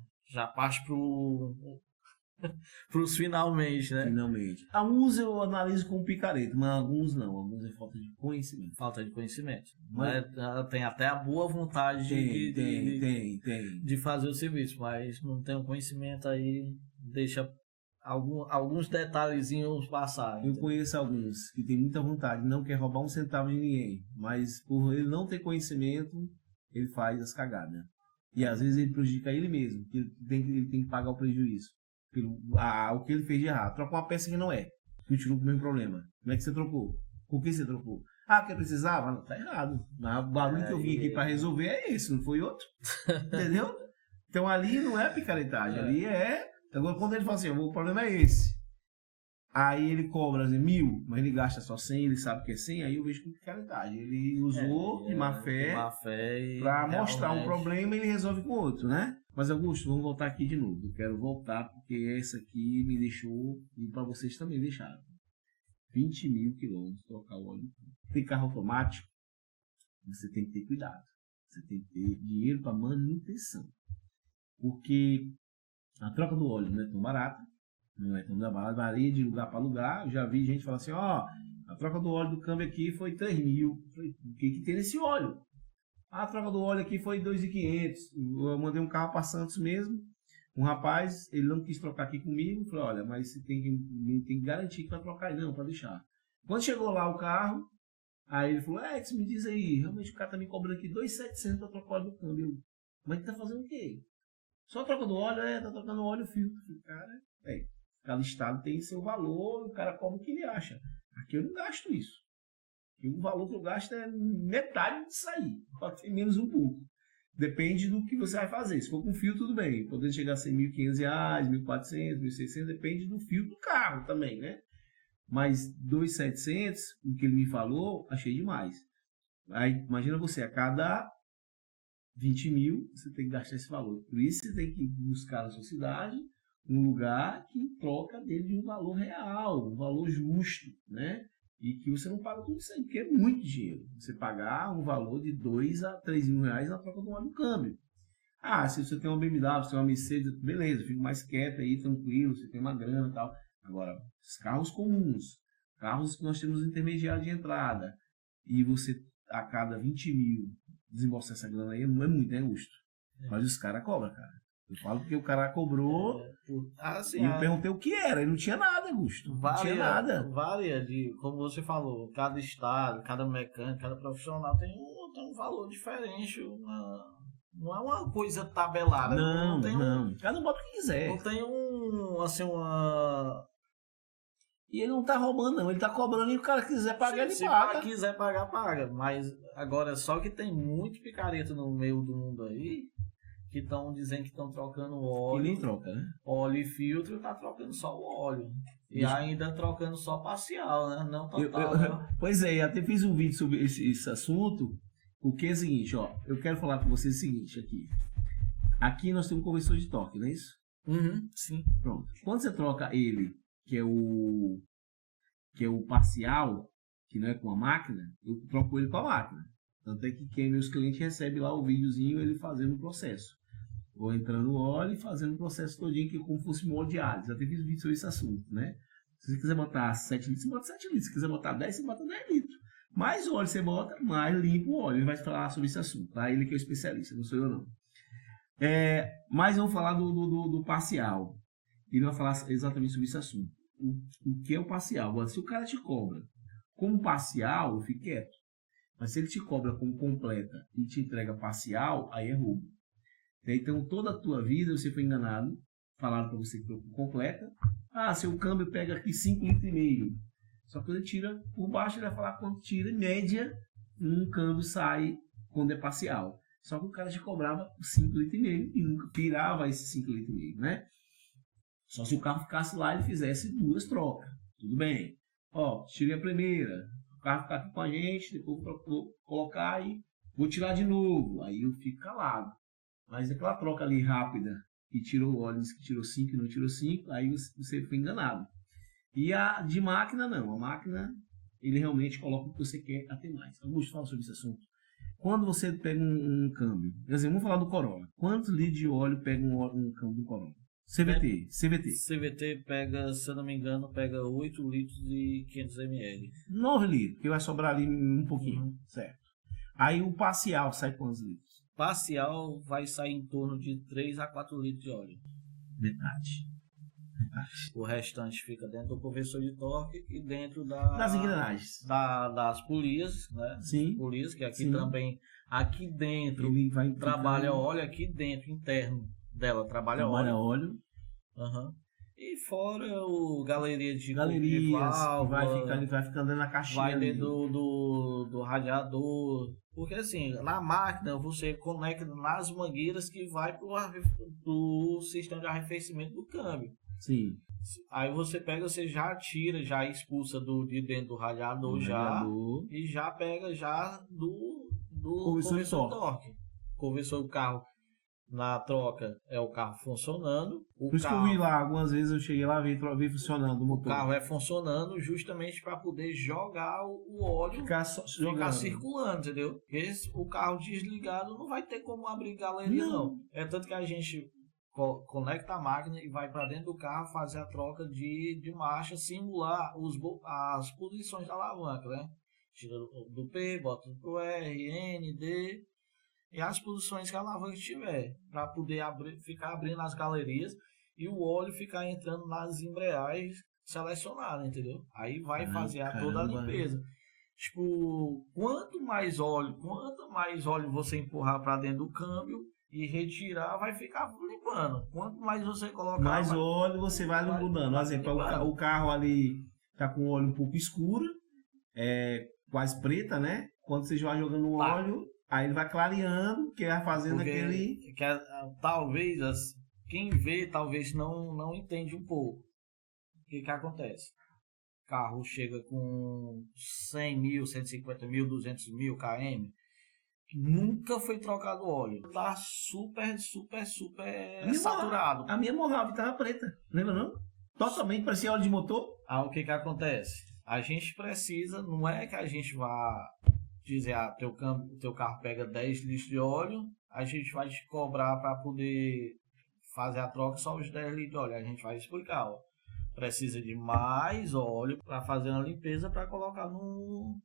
parte pros finalmente, né? Finalmente. Alguns eu analiso com picareta, mas alguns não. Alguns é falta de conhecimento. Falta de conhecimento. Mas tem até a boa vontade de fazer o serviço, mas não tem o conhecimento, aí deixa alguns detalhezinhos passar. Eu conheço alguns que tem muita vontade, não quer roubar um centavo de ninguém, mas por ele não ter conhecimento, ele faz as cagadas. E às vezes ele prejudica ele mesmo, ele tem que pagar o prejuízo. O que ele fez de errado. Troca uma peça que não é. Continua com o mesmo problema. Como é que você trocou? Por que você trocou? Porque precisava? Não, tá errado. Mas o barulho que eu vim aqui para resolver é esse, não foi outro. Entendeu? Então ali não é picaretagem, ali é... Agora quando ele fala assim, o problema é esse. Aí ele cobra assim, 1.000, mas ele gasta só 100, ele sabe que é 100, aí eu vejo com picaretagem. Ele usou de má fé para mostrar um problema e ele resolve com outro, né? Mas, Augusto, vamos voltar aqui de novo. Eu quero voltar porque essa aqui me deixou, e para vocês também deixaram. 20 mil quilômetros trocar o óleo. Tem carro automático, você tem que ter cuidado. Você tem que ter dinheiro para manutenção. Porque a troca do óleo não é tão barata. Não é tão barata. Varia de lugar para lugar. Eu já vi gente falar assim, ó, a troca do óleo do câmbio aqui foi 3 mil. O que tem nesse óleo? A troca do óleo aqui foi 2.500. Eu mandei um carro para Santos mesmo. Um rapaz, ele não quis trocar aqui comigo. Falei, olha, mas você tem que garantir que vai trocar aí. Não, para deixar. Quando chegou lá o carro, aí ele falou, me diz aí, realmente o cara tá me cobrando aqui 2.700 para trocar o óleo do câmbio. Mas ele tá fazendo o quê? Só troca do óleo? Tá trocando o óleo e o filtro. Cara, cada estado tem seu valor, o cara cobra o que ele acha. Aqui eu não gasto isso. E o valor que eu gasto é metade disso aí. Pode ser menos um pouco. Depende do que você vai fazer. Se for com fio, tudo bem. Podendo chegar a ser R$1.500, R$1.400, R$1.600, depende do fio do carro também, né? Mas 2.700, o que ele me falou, achei demais. Aí, imagina você, a cada 20 mil, você tem que gastar esse valor. Por isso, você tem que buscar na sua cidade um lugar que troca dele de um valor real, um valor justo, né? E que você não paga tudo isso aí, porque é muito dinheiro. Você pagar um valor de 2 a 3 mil reais na troca do óleo do câmbio. Ah, se você tem uma BMW, se tem uma Mercedes, beleza, fica mais quieto aí, tranquilo, você tem uma grana e tal. Agora, os carros comuns, carros que nós temos intermediário de entrada, e você a cada 20 mil desembolsar essa grana aí, não é muito, né, Augusto? Mas os caras cobram, cara. Eu falo porque o cara cobrou assim, e eu perguntei o que era, e não tinha nada, Augusto. Não tinha nada. Varia de, como você falou, cada estado, cada mecânico, cada profissional tem um valor diferente, não é uma coisa tabelada. Não. Cada um bota o que quiser. Não tem E ele não tá roubando, não. Ele tá cobrando e o cara quiser pagar, ele paga. Se o cara quiser pagar, paga. Mas agora, só que tem muito picareta no meio do mundo aí, que estão dizendo que estão trocando óleo. E nem troca, né? Óleo e filtro, tá trocando só o óleo. E ainda trocando só parcial, né? Não total. Né? Pois é, até fiz um vídeo sobre esse assunto. Porque é o seguinte, ó. Eu quero falar com vocês o seguinte aqui. Aqui nós temos um conversor de torque, não é isso? Sim. Pronto. Quando você troca ele, que é o parcial, que não é com a máquina, eu troco ele com a máquina. Tanto é que quem meus clientes recebe lá o videozinho, ele fazendo o processo. Vou entrando no óleo e fazendo o processo todinho, que é como se fosse moldeado. Já teve vídeo sobre esse assunto, né? Se você quiser botar 7 litros, você bota 7 litros. Se quiser botar 10, você bota 10 litros. Mais óleo você bota, mais limpa o óleo. Ele vai falar sobre esse assunto, tá? Ele que é o especialista, não sou eu não. Mas vamos falar do parcial. Ele vai falar exatamente sobre esse assunto. O que é o parcial? Agora, se o cara te cobra como parcial, eu fico quieto. Mas se ele te cobra como completa e te entrega parcial, aí é roubo. Então, toda a tua vida você foi enganado. Falaram para você que foi completa. Ah, seu câmbio pega aqui 5,5 litros. Só que ele tira por baixo, ele vai falar quanto tira, em média, um câmbio sai quando é parcial. Só que o cara te cobrava 5,5 litros e nunca tirava esses 5,5 litros, né? Só se o carro ficasse lá e ele fizesse 2 trocas. Tudo bem. Ó, tirei a primeira. O carro fica aqui com a gente, depois vou colocar e vou tirar de novo. Aí eu fico calado. Mas aquela troca ali rápida, que tirou o óleo, que tirou 5 e não tirou 5, aí você foi enganado. E a de máquina, não. A máquina, ele realmente coloca o que você quer até mais. Augusto, fala sobre esse assunto. Quando você pega um câmbio, por exemplo, vamos falar do Corolla. Quantos litros de óleo pega um câmbio do Corolla? CVT pega, se eu não me engano, pega 8 litros e 500 ml. 9 litros, que vai sobrar ali um pouquinho, certo. Aí o parcial sai quantos litros? Parcial vai sair em torno de 3 a 4 litros de óleo. Metade. O restante fica dentro do conversor de torque e dentro das engrenagens. Das polias, né? Sim. Polias, que aqui também, aqui dentro, ele vai trabalha óleo, aqui dentro, interno dela, trabalha óleo. E fora o galerias de válvula, ele vai ficando na caixinha. Vai dentro do radiador. Porque assim, na máquina você conecta nas mangueiras que vai pro sistema de arrefecimento do câmbio. Sim. Aí você pega, você já tira, já expulsa de dentro do radiador e já pega já do conversor de torque. Conversor do carro. na troca é o carro funcionando. Por isso que eu vi lá, algumas vezes eu cheguei lá e vi funcionando o motor. O carro é funcionando justamente para poder jogar o óleo, ficar circulando, entendeu? Porque o carro desligado não vai ter como abrir galeria, não. É tanto que a gente conecta a máquina e vai para dentro do carro fazer a troca de marcha, simular as posições da alavanca, né? Tira do P, bota pro R, N, D e as posições que a alavanca tiver, para poder ficar abrindo as galerias e o óleo ficar entrando nas embreagens selecionadas, entendeu? Aí vai fazer toda a limpeza. Tipo, quanto mais óleo você empurrar para dentro do câmbio e retirar, vai ficar limpando. Quanto mais você colocar... Mais óleo você vai mudando. Por exemplo, o carro ali tá com o óleo um pouco escuro, quase preta, né? Quando você vai jogando o óleo, aí ele vai clareando, que vai fazendo aquele... Talvez, quem vê, talvez não entende um pouco. O que acontece? O carro chega com 100 mil, 150 mil, 200 mil km, nunca foi trocado óleo. Tá super saturado. A minha Mojave tava preta, lembra não? Totalmente, parecia óleo de motor. O que acontece? A gente precisa, não é que a gente vá dizer, teu carro pega 10 litros de óleo, a gente vai te cobrar para poder fazer a troca só os 10 litros de óleo. A gente vai explicar, precisa de mais óleo para fazer uma limpeza, para colocar no...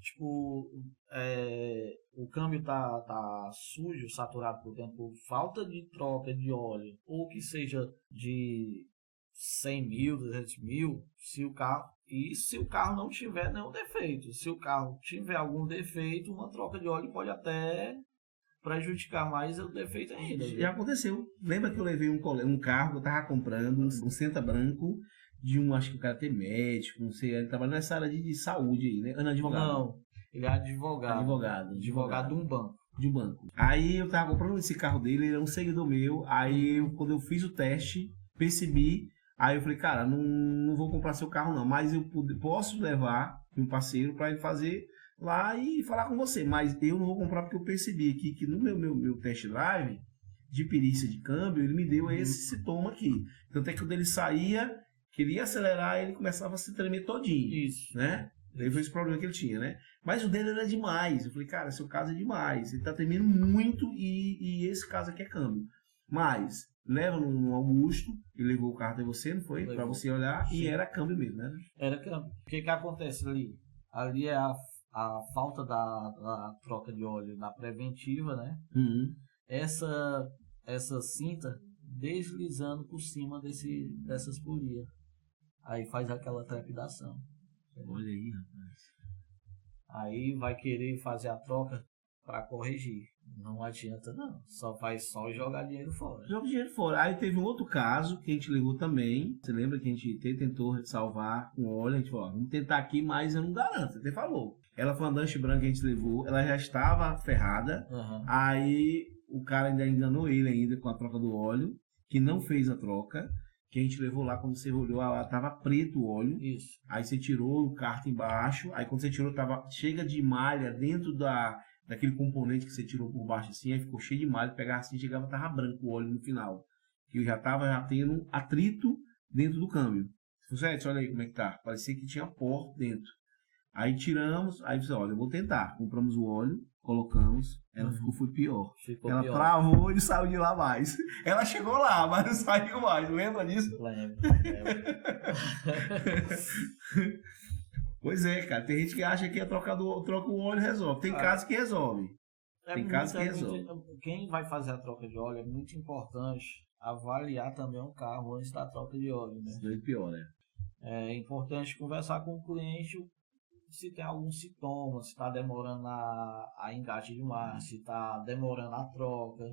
Tipo, o câmbio tá sujo, saturado por dentro, por falta de troca de óleo, ou que seja de 100 mil, 200 mil, se o carro não tiver nenhum defeito. Se o carro tiver algum defeito, uma troca de óleo pode até prejudicar mais o defeito ainda. Já aconteceu. Lembra que eu levei um carro que eu tava comprando, um Senta branco, acho que o cara tem médico, não sei, ele trabalha nessa área de saúde aí, né? Advogado. Não, ele é advogado de um banco. De um banco. Aí eu tava comprando esse carro dele, ele é um seguidor meu, aí quando eu fiz o teste, percebi, aí eu falei, cara, não vou comprar seu carro não, mas eu posso levar um parceiro para ele fazer lá e falar com você, mas eu não vou comprar porque eu percebi aqui que no meu test drive de perícia de câmbio, ele me deu esse sintoma aqui. Tanto é que quando ele saía, queria acelerar, ele começava a se tremer todinho. Isso. Né? Daí foi esse problema que ele tinha, né? Mas o dele era demais. Eu falei, cara, seu caso é demais. Ele tá tremendo muito e esse caso aqui é câmbio. Mas leva no Augusto, ele levou o carro até você, não foi? Para você olhar. Sim. E era câmbio mesmo, né? Era câmbio. O que acontece ali? Ali é a falta da troca de óleo na preventiva, né? Uhum. Essa cinta deslizando por cima dessas polias. Aí faz aquela trepidação. Olha aí, rapaz. Aí vai querer fazer a troca para corrigir. Não adianta não. Só jogar dinheiro fora. Joga dinheiro fora. Aí teve um outro caso que a gente levou também. Você lembra que a gente tentou salvar com óleo? A gente falou, vamos tentar aqui, mas eu não garanto. Você até falou. Ela foi uma Dodge branca que a gente levou. Ela já estava ferrada. Uhum. Aí o cara ainda enganou ele ainda com a troca do óleo. Que não fez a troca. Que a gente levou lá, quando você olhou, lá tava preto o óleo. Isso. Aí você tirou o carro embaixo. Aí quando você tirou, chega de malha dentro daquele componente que você tirou por baixo assim. Aí ficou cheio de malha. Pegava assim, chegava, tava branco o óleo no final. Que já tava tendo atrito dentro do câmbio. Você olha aí como é que tá. Parecia que tinha pó dentro. Aí tiramos, aí você, olha, eu vou tentar. Compramos o óleo, colocamos, ela foi pior. Ela travou e não saiu de lá mais. Ela chegou lá, mas não saiu mais. Lembra disso? Lembro. Pois é, cara. Tem gente que acha que troca o óleo e resolve. Tem casos que resolve. Quem vai fazer a troca de óleo é muito importante avaliar também o carro antes da troca de óleo, né? Isso é pior, né? É importante conversar com o cliente se tem algum sintoma, se está demorando a engate de mar, se está demorando a troca,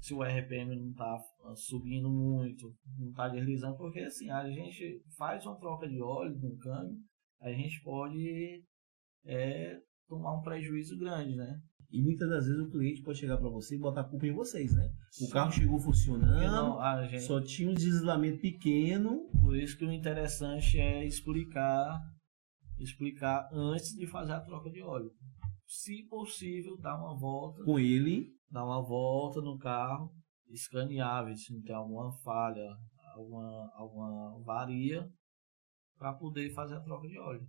se o RPM não está subindo muito, não está deslizando, porque assim, a gente faz uma troca de óleo no câmbio, a gente pode tomar um prejuízo grande, né? E muitas das vezes o cliente pode chegar para você e botar a culpa em vocês, né? O carro chegou funcionando, só tinha um deslizamento pequeno. Por isso que o interessante é explicar antes de fazer a troca de óleo. se possível, dar uma volta Com ele, no carro, escanear, ver se não tem alguma falha, alguma avaria, para poder fazer a troca de óleo.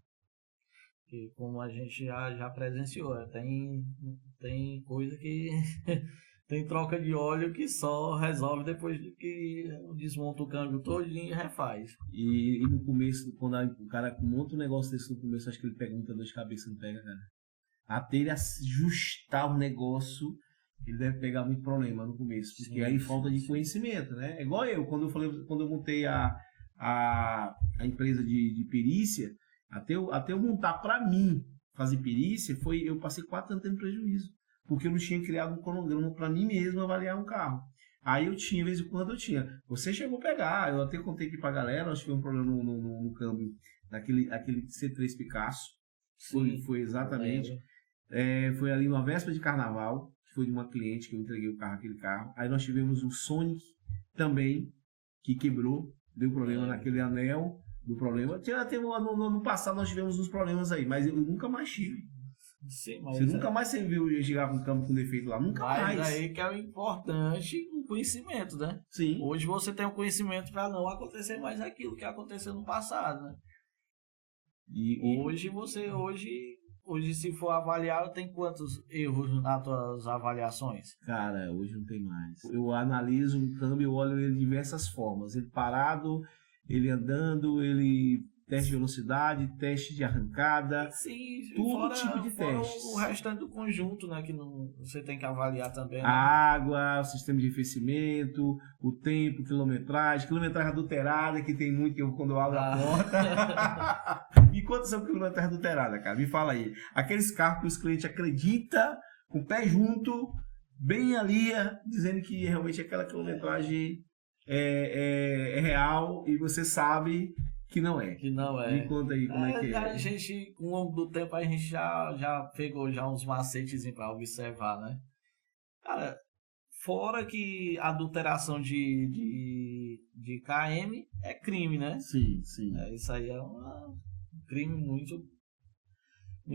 Porque como a gente já presenciou, tem coisa que tem troca de óleo que só resolve depois que desmonta o câmbio todinho e refaz. e no começo, quando o cara monta um negócio desse no começo, acho que ele pega muita dor de cabeça, não pega, cara. Até ele ajustar o negócio, ele deve pegar muito problema no começo, porque aí falta de conhecimento, né? É igual eu, quando eu montei a empresa de perícia, até eu montar para mim fazer perícia, eu passei 4 anos tendo prejuízo, porque eu não tinha criado um cronograma para mim mesmo avaliar um carro. Aí eu tinha, de vez em quando eu tinha. Você chegou a pegar, eu até contei aqui pra galera, nós tivemos um problema no câmbio aquele C3 Picasso. Foi exatamente. Foi ali uma véspera de carnaval, que foi de uma cliente que eu entreguei aquele carro. Aí nós tivemos o Sonic também, que quebrou, deu problema naquele anel do problema. Até no passado nós tivemos uns problemas aí, mas eu nunca mais tive. Sim, mas você nunca mais viu eu chegar com um câmbio com defeito lá, nunca mais. Mas aí que é o importante, o conhecimento, né? Sim. Hoje você tem o conhecimento para não acontecer mais aquilo que aconteceu no passado, né? Hoje se for avaliar, tem quantos erros nas tuas avaliações? Cara, hoje não tem mais. Eu analiso um câmbio, eu olho ele de diversas formas. Ele parado, ele andando, ele teste de velocidade, teste de arrancada, sim, todo tipo de testes. O restante do conjunto, né, que você tem que avaliar também. Né? A água, o sistema de aquecimento, o tempo, quilometragem adulterada, que tem muito quando eu abro a porta. E quantos são quilometragem adulterada, cara? Me fala aí. Aqueles carros que os clientes acreditam, com o pé junto, bem ali, dizendo que realmente aquela quilometragem é real e você sabe que não é. Que não é. Me conta aí como é que é. A gente, com o longo do tempo, a gente já pegou uns macetes para observar, né? Cara, fora que a adulteração de KM é crime, né? Sim. Isso aí é um crime muito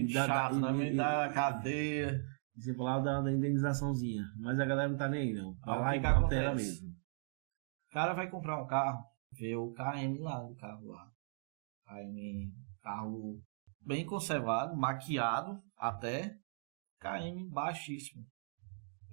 chato, né? Me dá cadeia. Você falava da indenizaçãozinha, mas a galera não tá nem aí, não. Vai lá e altera mesmo. O cara vai comprar um carro, vê o KM lá do carro lá. KM, carro bem conservado, maquiado até, KM baixíssimo.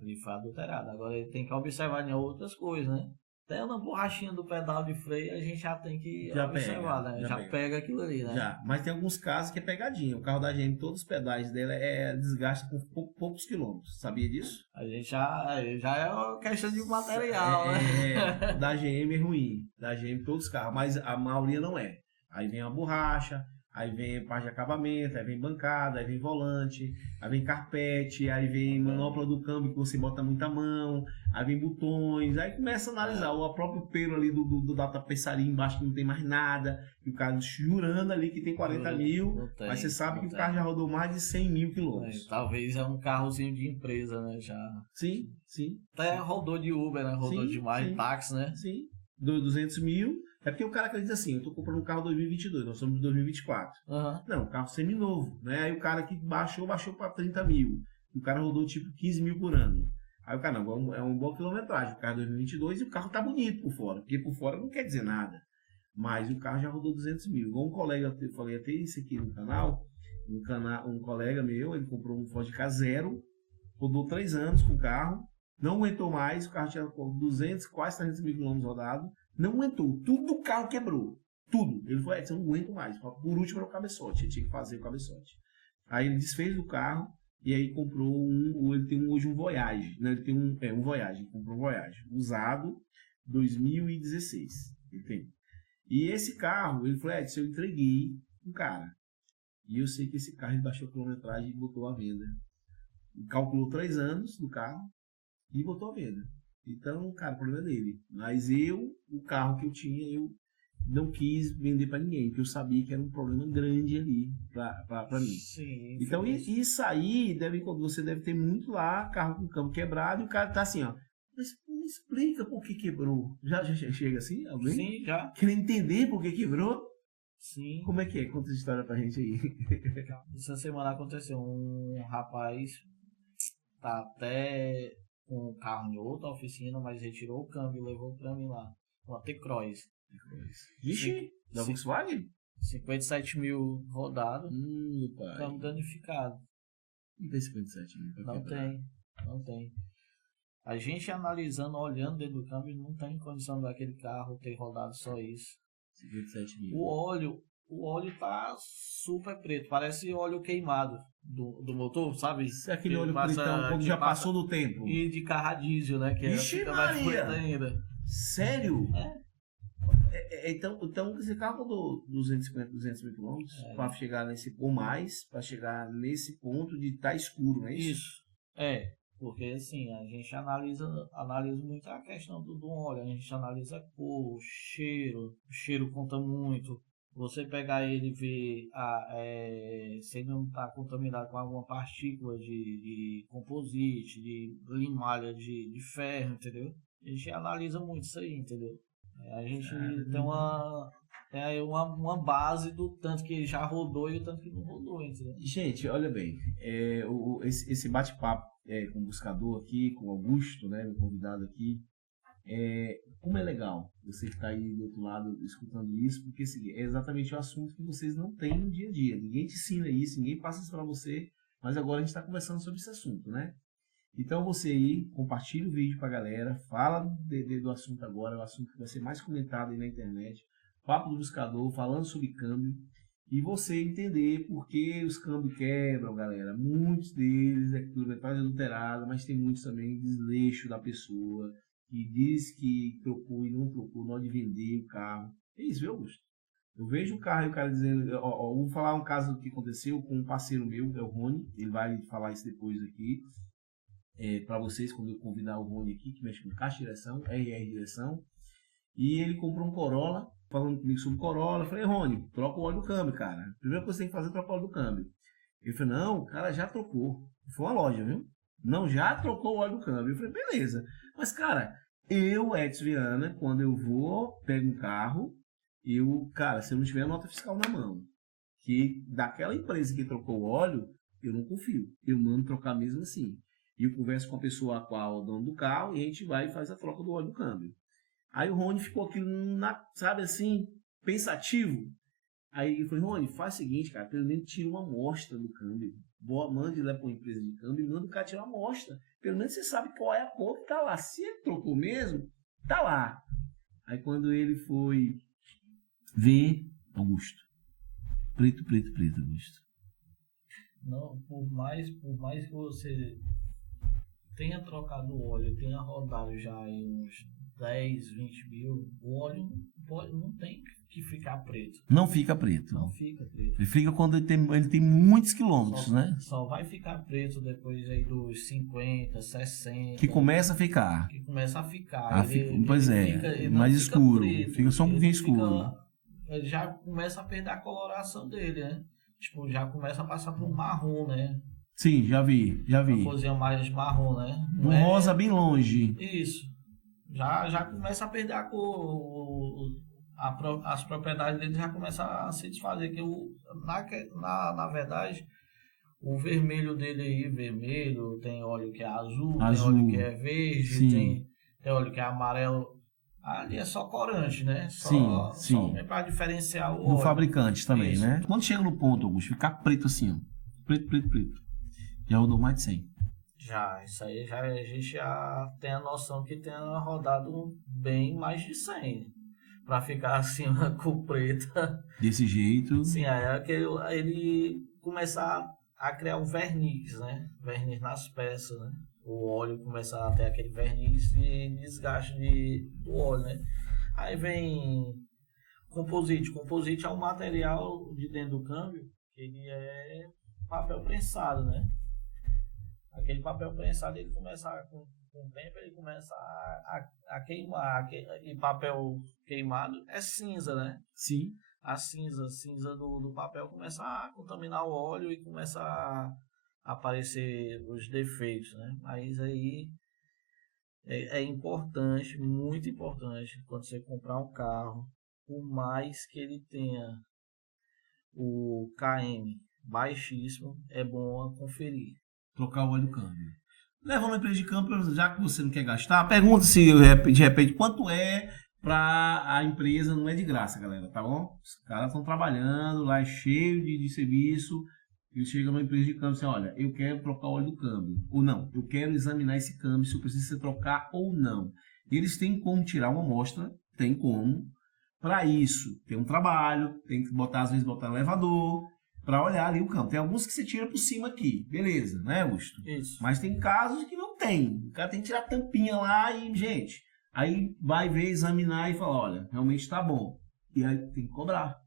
Ele foi adulterado. Agora ele tem que observar em outras coisas, né? Até na borrachinha do pedal de freio a gente já tem que observar, né? Já pega aquilo ali, né? Já, mas tem alguns casos que é pegadinha. O carro da GM, todos os pedais dele desgasta por poucos quilômetros. Sabia disso? A gente já é questão de material, né? Da GM é ruim. Da GM todos os carros, mas a maioria não é. Aí vem a borracha, aí vem parte de acabamento, aí vem bancada, aí vem volante, aí vem carpete, aí vem manopla do câmbio que você bota muita mão, aí vem botões, aí começa a analisar o próprio pelo ali da tapeçaria embaixo que não tem mais nada, e o cara jurando ali que tem 40 mil, mas você sabe que o carro já rodou mais de 100 mil quilômetros. Talvez é um carrozinho de empresa, né? Já. Sim. Até rodou de Uber, né? Rodou demais de táxi, né? Sim, 200 mil. É porque o cara acredita assim, eu tô comprando um carro 2022, nós somos de 2024. Não, um carro seminovo, né? Aí o cara que baixou para 30 mil. O cara rodou tipo 15 mil por ano. Aí o cara, não, é uma boa quilometragem. O carro é 2022 e o carro tá bonito por fora. Porque por fora não quer dizer nada. Mas o carro já rodou 200 mil. Igual um colega, eu falei até isso aqui no canal. Um colega meu, ele comprou um Ford Ka Zero, rodou 3 anos com o carro, não aguentou mais, o carro tinha 200, quase 300 mil quilômetros rodados. Não aguentou, tudo do carro quebrou, tudo. Ele falou, eu não aguento mais. Por último era o cabeçote, ele tinha que fazer o cabeçote. Aí ele desfez do carro e aí comprou ele tem hoje um Voyage, né? Ele tem um Voyage, comprou um Voyage, usado, 2016, ele tem. E esse carro, ele falou, Edson, eu entreguei um cara. E eu sei que esse carro ele baixou a quilometragem e botou à venda. Ele calculou 3 anos do carro e botou à venda. Então, cara, o problema é dele. Mas o carro que eu tinha, eu não quis vender para ninguém, porque eu sabia que era um problema grande ali para mim. Sim, então, isso aí, você deve ter muito lá, carro com câmbio quebrado, e o cara tá assim, ó. Mas me explica por que quebrou. Já chega assim, alguém? Sim, já. Quer entender por que quebrou? Sim. Como é que é? Conta essa história pra gente aí. Essa semana aconteceu um rapaz, tá até com o carro em outra oficina, mas retirou o câmbio e levou pra mim lá. Uma T-Cross. Vixe, da Sim. Volkswagen? 57 mil rodado, Pai. câmbio danificado. Não tem 57 mil pra Não quebrar. tem, não tem. A gente analisando, olhando dentro do câmbio, não tem condição daquele carro ter rodado só isso. 57 mil. O óleo tá super preto, parece óleo queimado do motor, sabe? Isso é aquele Que óleo passa- pretão, quando que já passa- passou do tempo. E de carro a diesel, né? Que Vixe, fica mais Maria! preto ainda. Sério? É. Então esse carro rodou 250, 200 mil quilômetros para chegar nesse, ou mais, para chegar nesse ponto de estar escuro, não é isso? Isso. É, porque assim, a gente analisa muito a questão do óleo, a gente analisa a cor, o cheiro conta muito. Você pegar ele e ver se ele não está contaminado com alguma partícula de composite, de limalha de ferro, entendeu? A gente analisa muito isso aí, entendeu? A gente tem uma base do tanto que ele já rodou e o tanto que não rodou, entendeu? Gente, olha bem, esse bate-papo com o buscador aqui, com o Augusto, né, meu convidado aqui, como é legal você que está aí do outro lado escutando isso, porque assim, é exatamente o assunto que vocês não têm no dia a dia. Ninguém te ensina isso, ninguém passa isso para você, mas agora a gente está conversando sobre esse assunto, né? Então você aí, compartilha o vídeo para a galera, fala do assunto agora, é o assunto que vai ser mais comentado aí na internet, papo do buscador, falando sobre câmbio, e você entender por que os câmbios quebram, galera. Muitos deles é quilometragem adulterada, mas tem muitos também desleixo da pessoa, que diz que trocou e não trocou, na hora de vender o carro. É isso, viu, Augusto? Eu vejo o carro e o cara dizendo, eu vou falar um caso que aconteceu com um parceiro meu, é o Rony, ele vai falar isso depois aqui, para vocês, quando eu convidar o Rony aqui, que mexe com caixa de direção, RR direção, e ele comprou um Corolla, falando comigo sobre o Corolla. Eu falei, Rony, troca o óleo do câmbio, cara. A primeira coisa que você tem que fazer é trocar o óleo do câmbio. Ele falou, não, o cara já trocou. Foi uma loja, viu? Não, já trocou o óleo do câmbio. Eu falei, beleza. Mas, cara, eu, Edson Viana, quando eu vou, pego um carro, cara, se eu não tiver a nota fiscal na mão, que daquela empresa que trocou o óleo, eu não confio. Eu mando trocar mesmo assim. E eu converso com a pessoa a qual é o dono do carro e a gente vai e faz a troca do óleo do câmbio. Aí o Rony ficou aquilo, sabe assim, pensativo. Aí eu falei, Rony, faz o seguinte, cara, pelo menos tira uma amostra do câmbio. Mande lá para uma empresa de câmbio e manda o cara tirar uma amostra. Pelo menos você sabe qual é a cor que tá lá. Se ele trocou mesmo, tá lá. Aí quando ele foi ver, Augusto, preto, Augusto. Não, por mais que você tenha trocado o óleo, tenha rodado já em uns 10, 20 mil, o óleo não tem que ficar preto. Não fica preto. Não fica preto. Ele fica quando ele tem muitos quilômetros, né? Só vai ficar preto depois aí dos 50, 60. Que começa a ficar. Pois ele mais não escuro. Preto, fica só um pouquinho escuro. Ele já começa a perder a coloração dele, né? Tipo, já começa a passar por um marrom, né? Sim, já vi. Uma coisinha mais marrom, né? Um rosa bem longe. Isso. Já começa a perder a cor. As propriedades dele já começam a se desfazer. Que na verdade, o vermelho dele aí, vermelho, tem óleo que é azul. Tem óleo que é verde, tem óleo que é amarelo. Ali é só corante, né? Só para diferenciar o óleo. Do fabricante também, isso, né? Quando chega no ponto, Augusto, ficar preto assim, ó. Preto. Já rodou mais de 100. Já, isso aí a gente já tem a noção que tenha rodado bem mais de 100. Pra ficar assim, uma cor preta. Desse jeito. Sim, aí ele começar a criar um verniz, né? Verniz nas peças, né? O óleo começa a ter aquele verniz e desgaste do óleo, né? Aí vem composite. Composite é um material de dentro do câmbio que ele é papel prensado, né? Aquele papel prensado, ele começa com o tempo, ele começa a queimar. E papel queimado é cinza, né? Sim. A cinza do papel começa a contaminar o óleo e começa a aparecer os defeitos, né? Mas aí é importante, muito importante, quando você comprar um carro, por mais que ele tenha o KM baixíssimo, é bom conferir. Trocar o óleo do câmbio. Leva uma empresa de câmbio, já que você não quer gastar, pergunta se de repente quanto é para a empresa, não é de graça, galera, tá bom? Os caras estão trabalhando lá, é cheio de serviço. Eles chegam numa empresa de câmbio e dizem, olha, eu quero trocar o óleo do câmbio. Ou não, eu quero examinar esse câmbio, se eu preciso ser trocar ou não. Eles têm como tirar uma amostra, tem como. Para isso, tem um trabalho, tem que botar, às vezes, botar no elevador, para olhar ali o câmbio. Tem alguns que você tira por cima aqui, beleza, né, Augusto? Isso. Mas tem casos que não tem. O cara tem que tirar a tampinha lá e, gente, aí vai ver, examinar e falar, olha, realmente tá bom. E aí tem que cobrar,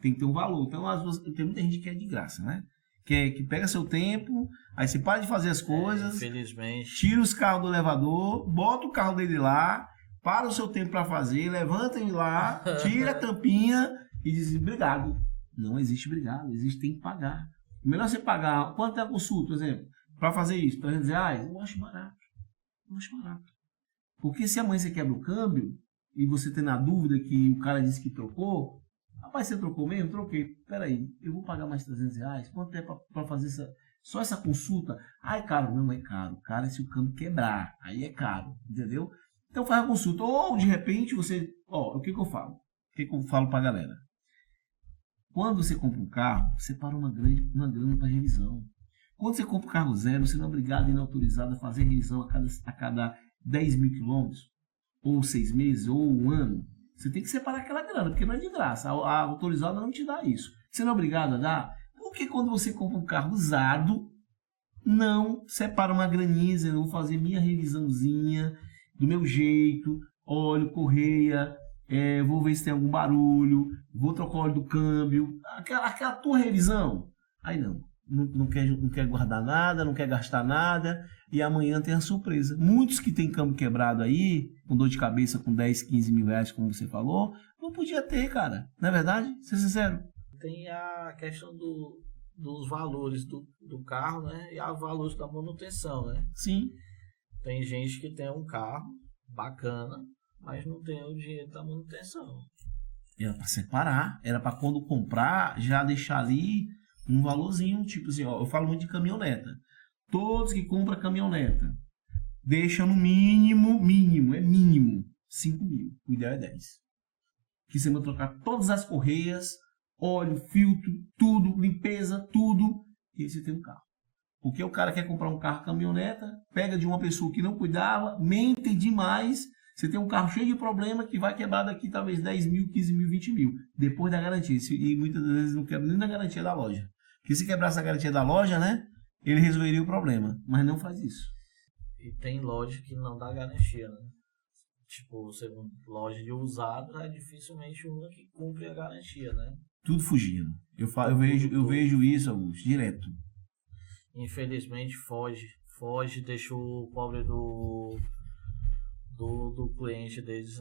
tem que ter um valor. Então, às vezes, tem muita gente que é de graça, né? Que pega seu tempo, aí você para de fazer as coisas, infelizmente, tira os carros do elevador, bota o carro dele lá, para o seu tempo para fazer, levanta ele lá, tira a tampinha e diz, obrigado. Não existe obrigado, existe tem que pagar. Melhor você pagar, quanto é a consulta, por exemplo, para fazer isso, R$300, eu acho barato. Eu acho barato. Porque se amanhã você quebra o câmbio e você tem na dúvida que o cara disse que trocou, rapaz, você trocou mesmo? Troquei. Peraí, eu vou pagar mais R$300? Quanto é para fazer só essa consulta? Ah, é caro. Não é caro. Caro é se o câmbio quebrar. Aí é caro, entendeu? Então faz a consulta. Ou, de repente, você... Ó, o que eu falo? O que eu falo pra galera? Quando você compra um carro, você para uma grana para revisão. Quando você compra um carro zero, você não é obrigado e não é autorizado a fazer revisão a cada 10 mil quilômetros, ou 6 meses, ou um ano. Você tem que separar aquela grana, porque não é de graça. A autorizada não te dá isso. Você não é obrigado a dar? Porque quando você compra um carro usado, não separa uma graninha, eu vou fazer minha revisãozinha, do meu jeito, óleo, correia, vou ver se tem algum barulho, vou trocar o óleo do câmbio, aquela tua revisão. Aí não quer guardar nada, não quer gastar nada, e amanhã tem a surpresa. Muitos que tem câmbio quebrado aí, com dor de cabeça, com 10, 15 mil reais, como você falou, não podia ter, cara. Não é verdade? Ser sincero. Tem a questão dos valores do carro, né? E os valores da manutenção, né? Sim. Tem gente que tem um carro bacana, mas não tem o dinheiro da manutenção. Era para separar, era para quando comprar, já deixar ali um valorzinho, tipo assim, ó, eu falo muito de caminhoneta. Todos que compram caminhoneta, deixam no mínimo, é mínimo, 5 mil. O ideal é 10. Que você vai trocar todas as correias, óleo, filtro, tudo, limpeza, tudo, e aí você tem um carro. Porque o cara quer comprar um carro caminhoneta, pega de uma pessoa que não cuidava, mente demais, você tem um carro cheio de problema que vai quebrar daqui talvez 10 mil, 15 mil, 20 mil, depois da garantia. E muitas vezes não quebra nem na garantia da loja. Porque se quebrasse a garantia da loja, né, ele resolveria o problema, mas não faz isso. E tem loja que não dá garantia, né? Tipo, loja de usado é dificilmente uma que cumpre a garantia, né? Tudo fugindo. Eu vejo isso, Augusto, direto. Infelizmente foge, deixa o pobre do cliente deles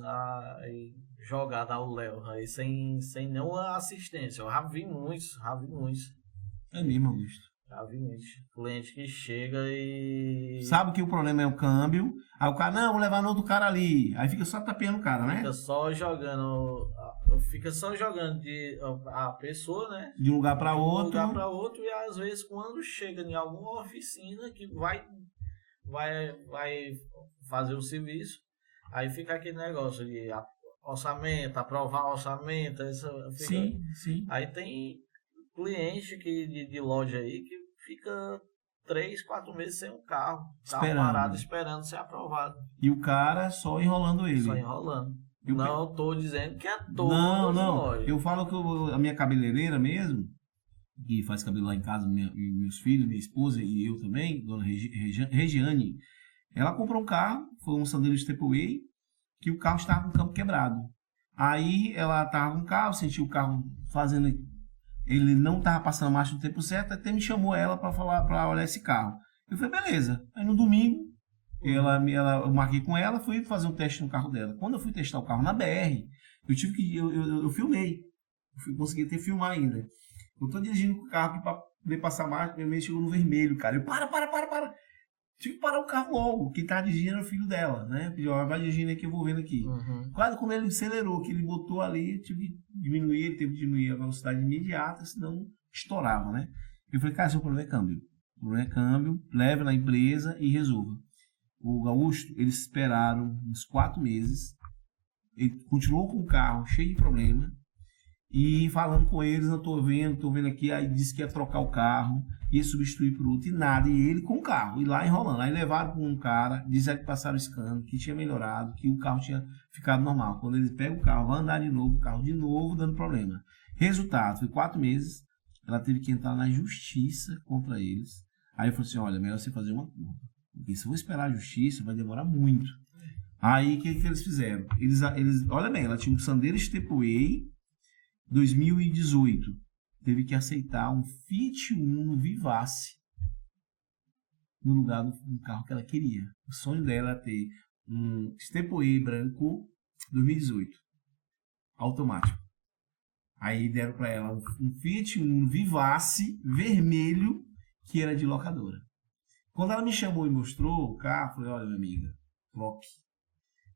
jogado ao léu, aí sem nenhuma assistência. Eu já vi muitos. É mesmo, Augusto. Já vi muitos. Cliente que chega e... Sabe que o problema é o câmbio, aí o cara, não, vou levar no outro cara ali. Aí fica só tapeando o cara, né? Fica só jogando a pessoa, né? De um lugar para outro. E às vezes quando chega em alguma oficina que vai fazer o serviço, aí fica aquele negócio de orçamento, aprovar orçamento. Sim. Aí tem cliente de loja aí que fica 3, 4 meses sem um carro parado esperando ser aprovado. E o cara só enrolando ele. Só enrolando. Não estou dizendo que é todo. Não. Eu falo que a minha cabeleireira mesmo, que faz cabelo lá em casa, meus filhos, minha esposa e eu também, dona Regiane, ela comprou um carro, foi um Sandero Stepway, que o carro estava com o câmbio quebrado. Aí ela estava com o carro, sentiu o carro fazendo... Ele não estava passando a marcha no tempo certo, até me chamou ela para olhar esse carro. Eu falei, beleza. Aí no domingo, eu marquei com ela, fui fazer um teste no carro dela. Quando eu fui testar o carro na BR, eu filmei. Consegui até filmar ainda. Eu tô dirigindo com o carro aqui para poder passar a marcha, meu meio chegou no vermelho, cara. Eu, para. Tive que parar o carro logo, que tá dirigindo o filho dela, né? Pediu, vai dirigindo aqui, eu vou vendo aqui. Quase quando ele acelerou, que ele botou ali, eu tive que diminuir, ele teve que diminuir a velocidade imediata, senão estourava, né? Eu falei, cara, seu problema é câmbio. O problema é câmbio, leve na empresa e resolva. O Gaúcho, eles esperaram uns 4 meses, ele continuou com o carro cheio de problema, e falando com eles, eu tô vendo aqui, aí disse que ia trocar o carro, ia substituir por outro, e nada, e ele com o carro, e lá enrolando. Aí levaram para um cara, disseram que passaram o scan, que tinha melhorado, que o carro tinha ficado normal. Quando eles pegam o carro, vão andar de novo, o carro de novo dando problema. Resultado, foi 4 meses, ela teve que entrar na justiça contra eles. Aí eu falei assim, olha, melhor você fazer uma curva, porque se eu vou esperar a justiça, vai demorar muito. Aí, o que eles fizeram? Eles, olha bem, ela tinha um Sandero Stepway 2018. Teve que aceitar um Fiat Uno Vivace no lugar do carro que ela queria. O sonho dela era ter um Stepway branco 2018, automático. Aí deram para ela um Fiat Uno Vivace vermelho, que era de locadora. Quando ela me chamou e mostrou o carro, eu falei, olha, minha amiga, troque.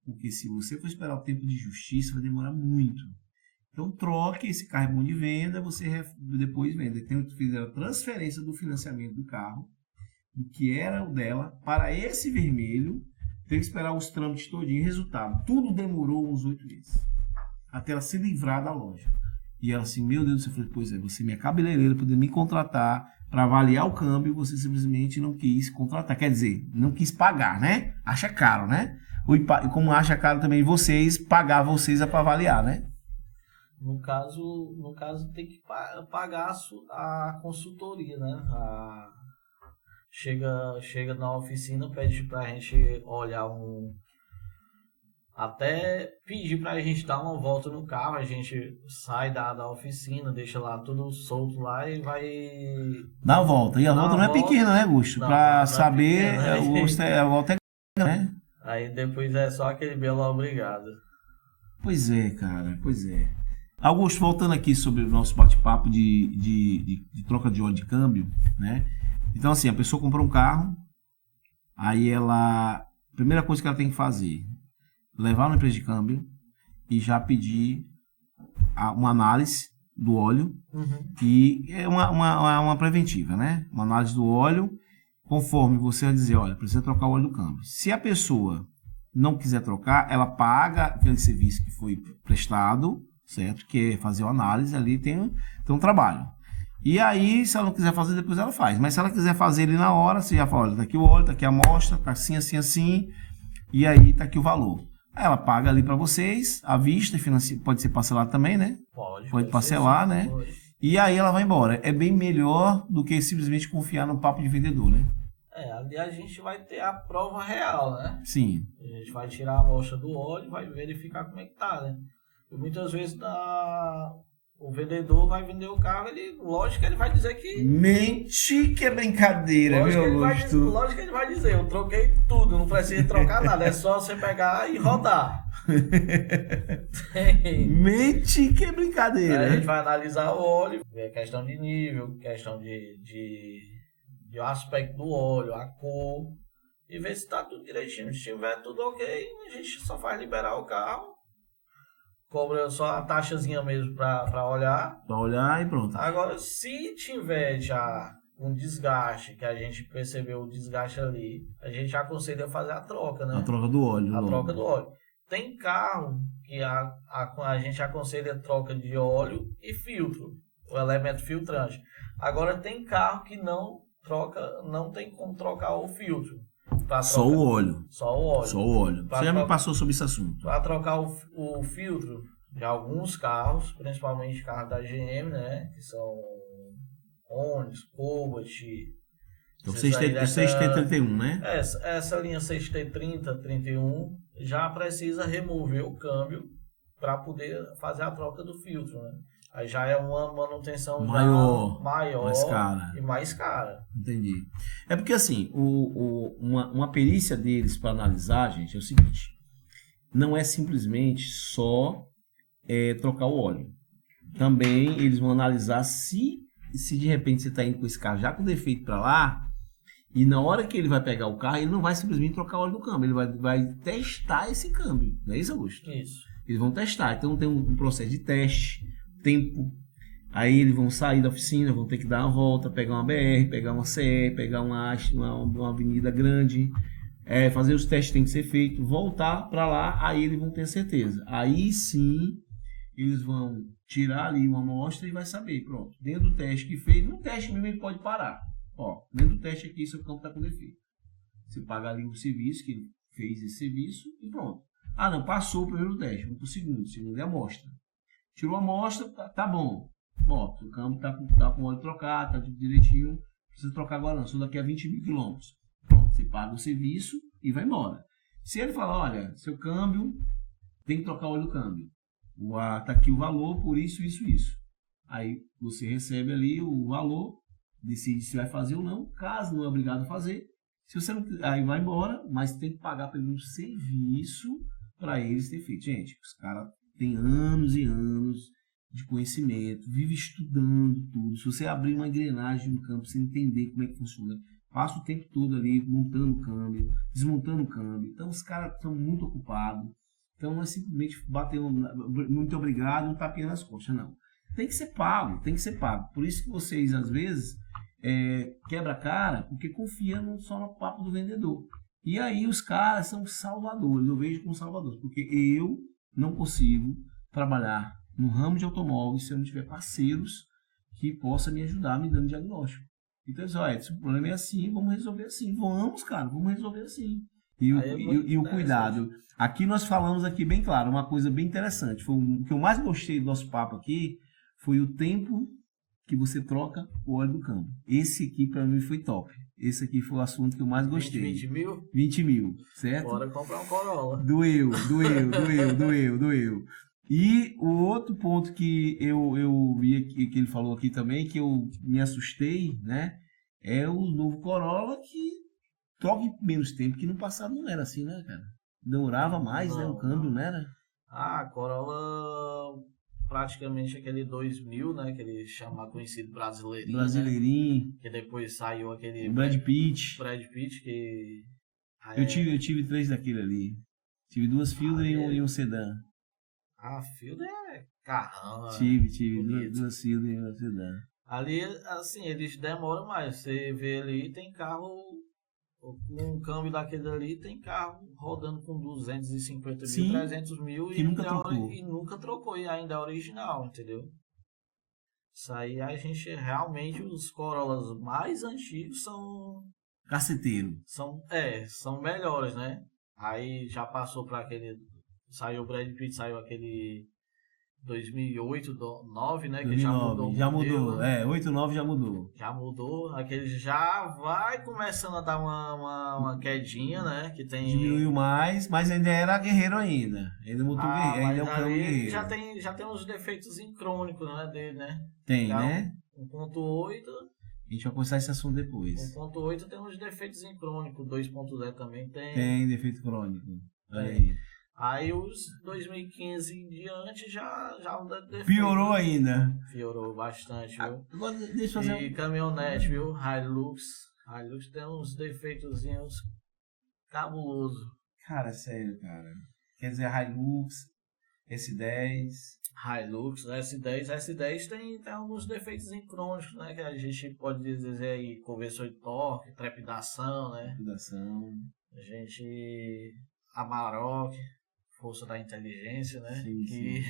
Porque se você for esperar o tempo de justiça, vai demorar muito. Então troque, esse carro é bom de venda, você depois vende. Tem que fazer a transferência do financiamento do carro, do que era o dela, para esse vermelho, tem que esperar os trâmites todinho. Resultado, tudo demorou uns 8 meses, até ela se livrar da loja. E ela assim, meu Deus do céu, eu falei, pois é, você é minha cabeleireira, poder me contratar para avaliar o câmbio, você simplesmente não quis contratar. Quer dizer, não quis pagar, né? Acha caro, né? E como acha caro também vocês, pagar vocês para avaliar, né? No caso tem que pagar a consultoria, né? Chega na oficina, pede pra gente olhar até pedir pra gente dar uma volta no carro, a gente sai da oficina, deixa lá tudo solto lá e vai... Dá a volta. E a volta não é pequena, né, Augusto? Pra saber, a volta é grande, né? Aí depois é só aquele belo obrigado. Pois é, cara, pois é. Augusto, voltando aqui sobre o nosso bate-papo de troca de óleo de câmbio, né? Então, assim, a pessoa comprou um carro, aí a primeira coisa que ela tem que fazer, levar na empresa de câmbio e já pedir uma análise do óleo, e é uma preventiva, né? Uma análise do óleo, conforme você vai dizer, olha, precisa trocar o óleo do câmbio. Se a pessoa não quiser trocar, ela paga aquele serviço que foi prestado, certo? Que é fazer uma análise, ali tem um trabalho. E aí, se ela não quiser fazer, depois ela faz. Mas se ela quiser fazer ali na hora, você já fala, olha, tá aqui o óleo, tá aqui a amostra, tá assim, assim, assim, e aí tá aqui o valor. Aí ela paga ali para vocês, à vista, pode ser parcelado também, né? Pode parcelar, né? Pode. E aí ela vai embora. É bem melhor do que simplesmente confiar no papo de vendedor, né? Ali a gente vai ter a prova real, né? Sim. A gente vai tirar a amostra do óleo e vai verificar como é que tá, né? E muitas vezes o vendedor vai vender o carro, lógico que ele vai dizer que... Mente que é brincadeira, lógico meu Augusto. Lógico que ele vai dizer, eu troquei tudo, não precisa trocar nada, é só você pegar e rodar. Mente que é brincadeira. Aí a gente vai analisar o óleo, ver questão de nível, questão de aspecto do óleo, a cor, e ver se está tudo direitinho. Se tiver tudo ok, a gente só faz liberar o carro, cobra só a taxazinha mesmo para olhar. Para olhar e pronto. Agora, se tiver já um desgaste, que a gente percebeu o desgaste ali, a gente aconselha a fazer a troca, né? A troca do óleo. Troca do óleo. Tem carro que a gente aconselha a troca de óleo e filtro, o elemento filtrante. Agora, tem carro que não tem como trocar o filtro. Só o óleo. Só o óleo. Só o óleo. Você já me passou sobre esse assunto. Para trocar o filtro de alguns carros, principalmente carros da GM, né? Que são Onix, Cobalt. Então, 6T31, né? Essa linha 6T30, 31 já precisa remover o câmbio para poder fazer a troca do filtro, né? Aí já é uma manutenção maior mais cara. Entendi. É porque assim, uma perícia deles para analisar, gente, é o seguinte: não é simplesmente só trocar o óleo. Também eles vão analisar se de repente você está indo com esse carro já com defeito para lá, E na hora que ele vai pegar o carro, ele não vai simplesmente trocar o óleo do câmbio, ele vai testar esse câmbio. Não é isso, Augusto? Isso. Eles vão testar. Então tem um processo de teste, tempo. Aí eles vão sair da oficina, vão ter que dar uma volta, pegar uma BR, pegar uma CE, pegar uma avenida grande, fazer os testes que tem que ser feito, voltar para lá, aí eles vão ter certeza. Aí sim, eles vão tirar ali uma amostra e vai saber, pronto. Dentro do teste que fez, no teste mesmo ele pode parar. Ó, dentro do teste aqui, seu campo está com defeito. Você paga ali o serviço, que ele fez esse serviço e pronto. Ah, não, passou o primeiro teste, vamos para o segundo é a amostra. Tirou a amostra, tá bom. Ó, o câmbio tá com o óleo trocado, tá tudo direitinho, não precisa trocar agora não, só daqui a 20 mil quilômetros. Pronto, você paga o serviço e vai embora. Se ele falar, olha, seu câmbio, tem que trocar o óleo do câmbio. Tá aqui o valor por isso. Aí você recebe ali o valor, decide se vai fazer ou não, caso não é obrigado a fazer. Se você não, aí vai embora, mas tem que pagar pelo serviço para eles ter feito. Gente, os caras têm anos e anos de conhecimento, vive estudando tudo. Se você abrir uma engrenagem no campo, você entender como é que funciona, passa o tempo todo ali montando o câmbio, desmontando o câmbio. Então os caras estão muito ocupados. Então não é simplesmente bater muito obrigado e um tapinha nas costas, não. Tem que ser pago. Por isso que vocês, às vezes, quebra a cara, porque confia só no papo do vendedor. E aí os caras são salvadores, eu vejo como salvadores, porque eu não consigo trabalhar no ramo de automóveis se eu não tiver parceiros que possam me ajudar me dando diagnóstico. Então, olha, se o problema é assim, vamos resolver assim. Vamos resolver assim. E o cuidado. Aqui nós falamos aqui bem claro, uma coisa bem interessante. O que eu mais gostei do nosso papo aqui foi o tempo que você troca o óleo do câmbio. Esse aqui para mim foi top. Esse aqui foi o assunto que eu mais gostei. 20 mil? 20 mil, certo? Bora comprar um Corolla. Doeu. E o outro ponto que eu vi aqui, que ele falou aqui também, que eu me assustei, né? É o novo Corolla que troca em menos tempo, que no passado não era assim, né, cara? Demorava mais, né? O câmbio, não era? Corolla praticamente aquele 2000, né? Que ele chama conhecido brasileirinho. Brasileirinho. Né? Que depois saiu aquele... O Brad Pitt. Que... Eu tive 3 daquele ali. Tive 2 Fielder e um sedã. Fielder é caramba. Tive 2 Fielder e um sedã. Ali, assim, eles demoram mais. Você vê ali, tem carro... Um câmbio daquele ali, tem carro rodando com 250 mil, sim, 300 mil e nunca trocou e ainda é original, entendeu? Isso aí a gente realmente, os Corollas mais antigos são... Caceteiro. São melhores, né? Aí já passou para aquele... Saiu o Brad Pitt, saiu aquele 2008, 9, né? 2009, que já mudou. Já mudou, 8, 9 já mudou. Já mudou, aquele já vai começando a dar uma quedinha, né? Que tem... Diminuiu mais, mas ainda era guerreiro ainda. Ainda mudou guerreiro, ainda é um câmbio guerreiro. Já tem uns defeitos crônicos, né, dele, né? Tem, né? 1.8... A gente vai começar esse assunto depois. 1.8 tem uns defeitos crônicos, 2.0 também tem. Tem defeito crônico. Olha aí. Aí os 2015 em diante já defeito. Piorou ainda. Piorou bastante, viu? Agora deixa eu fazer E caminhonete, viu? Hilux tem uns defeitozinhos cabuloso. Cara, sério, cara. Quer dizer, Hilux, S10. Hilux, S10 tem alguns defeitos crônicos, né? Que a gente pode dizer aí, conversor de torque, trepidação, né? A gente... Amarok, força da inteligência, né? Sim.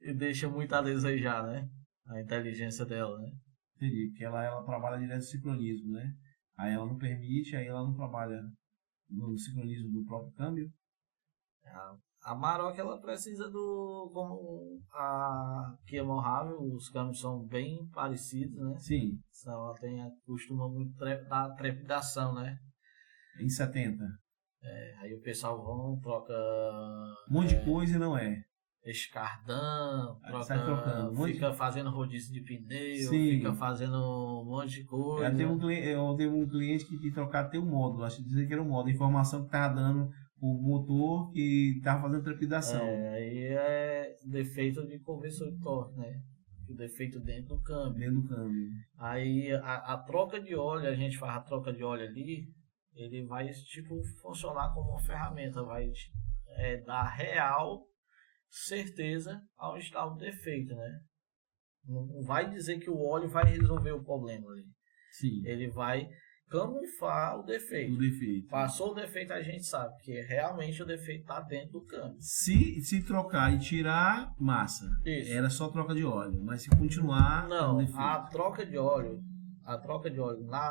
E deixa muito a desejar, né? A inteligência dela, né? Entendi, porque ela trabalha direto no sincronismo, né? Aí ela não permite, aí ela não trabalha no sincronismo do próprio câmbio. A Amarok, ela precisa como a Kia Mojave, os câmbios são bem parecidos, né? Sim. Então ela costuma muito dar trepidação, né? Em 70. Aí o pessoal troca... Um monte de coisa e não é. Escardão, fica fazendo rodízio de pneu, sim. Fica fazendo um monte de coisa. Eu tenho um cliente que quis trocar até o módulo, acho que dizer que era o módulo, a informação que estava dando o motor que estava fazendo trepidação. Aí é defeito de conversor de torque, né? o defeito dentro do câmbio. Dentro do câmbio. Aí a troca de óleo, a gente faz a troca de óleo ali, ele vai tipo funcionar como uma ferramenta, vai dar real certeza aonde está o defeito, né? Não vai dizer que o óleo vai resolver o problema ali. Sim. Ele vai camuflar o defeito. O defeito. Passou o defeito, a gente sabe que realmente o defeito está dentro do câmbio. Se trocar e tirar, massa. Isso. Era só troca de óleo. Mas se continuar, não, defeito. a troca de óleo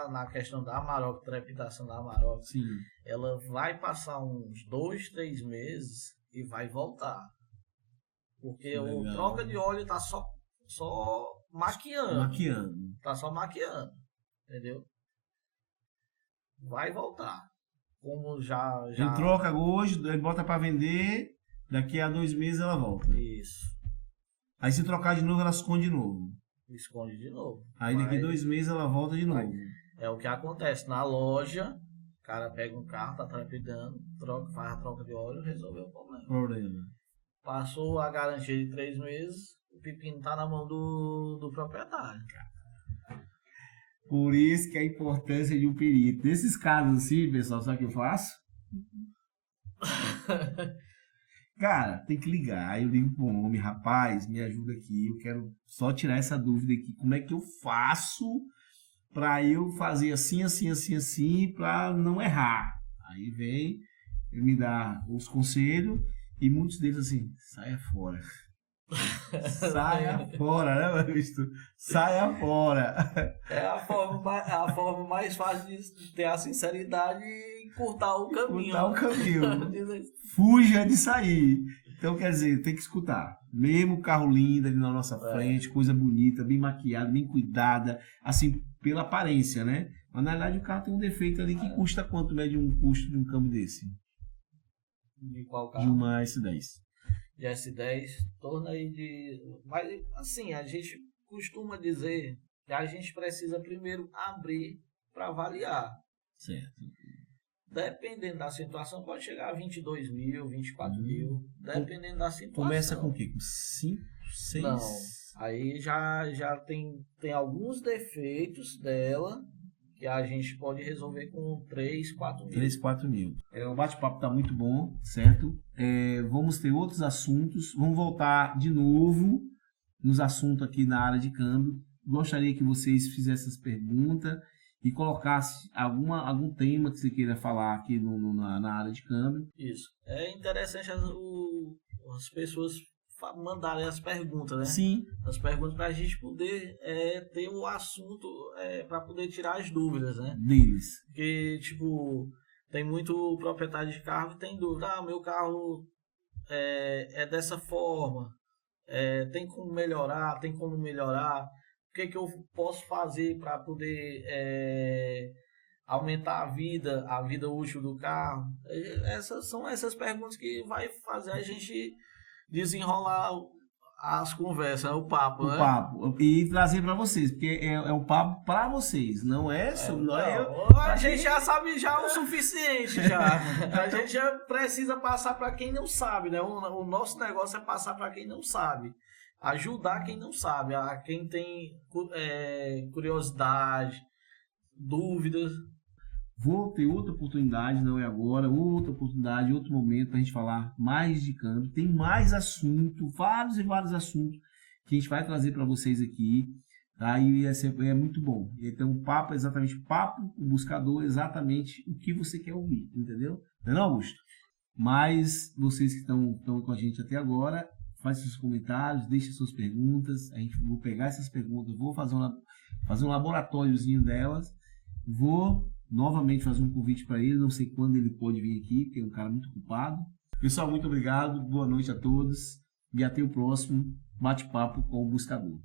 na questão da Amarok, trepidação da Amarok, Sim. ela vai passar uns 2, 3 meses e vai voltar. Porque o troca de óleo tá só maquiando. Maquiando. Tá só maquiando. Entendeu? Vai voltar. Como já... Ele troca hoje, ele bota para vender, daqui a 2 meses ela volta. Isso. Aí se trocar de novo, ela esconde de novo. Esconde de novo. Aí daqui 2 meses ela volta de novo. É o que acontece. Na loja, o cara pega um carro, tá trepidando, faz a troca de óleo, resolveu o problema. Passou a garantia de 3 meses, o pepino tá na mão do proprietário. Por isso que a importância de um perito. Nesses casos assim, pessoal, sabe o que eu faço? Cara, tem que ligar. Aí eu ligo pro homem, rapaz, me ajuda aqui. Eu quero só tirar essa dúvida aqui. Como é que eu faço pra eu fazer assim, assim, assim, assim, pra não errar? Aí vem, ele me dá os conselhos e muitos deles assim, saia fora. Saia fora, né, bicho? Saia fora. É a forma mais fácil de ter a sinceridade e encurtar o caminho. Encurtar o caminho. Fuja de sair. Então, quer dizer, tem que escutar. Mesmo carro lindo ali na nossa frente, coisa bonita, bem maquiada, bem cuidada, assim, pela aparência, né? Mas na verdade o carro tem um defeito ali que custa quanto mede um custo de um câmbio desse? De qual carro? De uma S10. De S10, torna aí de... Mas, assim, a gente costuma dizer que a gente precisa primeiro abrir para avaliar. Certo. Dependendo da situação, pode chegar a 22 mil, 24 mil, dependendo da situação. Começa com o quê? Com 5, 6? Não, aí já tem alguns defeitos dela que a gente pode resolver com 3, 4 mil. 3, 4 mil. O bate-papo tá muito bom, certo? Vamos ter outros assuntos. Vamos voltar de novo nos assuntos aqui na área de câmbio. Gostaria que vocês fizessem essas perguntas e colocassem algum tema que você queira falar aqui na área de câmbio. Isso. É interessante as pessoas mandarem as perguntas, né? Sim. As perguntas para a gente poder ter o assunto para poder tirar as dúvidas, né? Deles. Porque, tipo, tem muito proprietário de carro que tem dúvida. Meu carro é dessa forma. Tem como melhorar, tem como melhorar. O que eu posso fazer para poder aumentar a vida útil do carro? São essas perguntas que vai fazer a gente desenrolar as conversas, o papo, né? O papo. E trazer para vocês, porque é um papo para vocês, não é sobre a gente já sabe já o suficiente já. A gente já precisa passar para quem não sabe, né? O nosso negócio é passar para quem não sabe. Ajudar quem não sabe, a quem tem curiosidade, dúvidas. Vou ter outra oportunidade, não é agora, outra oportunidade, outro momento para a gente falar mais de câmbio. Tem mais assunto, vários e vários assuntos que a gente vai trazer para vocês aqui, tá? E é muito bom. Então o papo é exatamente o buscador, exatamente o que você quer ouvir, entendeu? Não é, Augusto? Mas vocês que estão com a gente até agora, façam seus comentários, deixem suas perguntas. A gente vou pegar essas perguntas, vou fazer um laboratóriozinho delas, vou novamente fazer um convite para ele, não sei quando ele pode vir aqui, porque é um cara muito ocupado. Pessoal, muito obrigado, boa noite a todos e até o próximo bate-papo com o Buscador.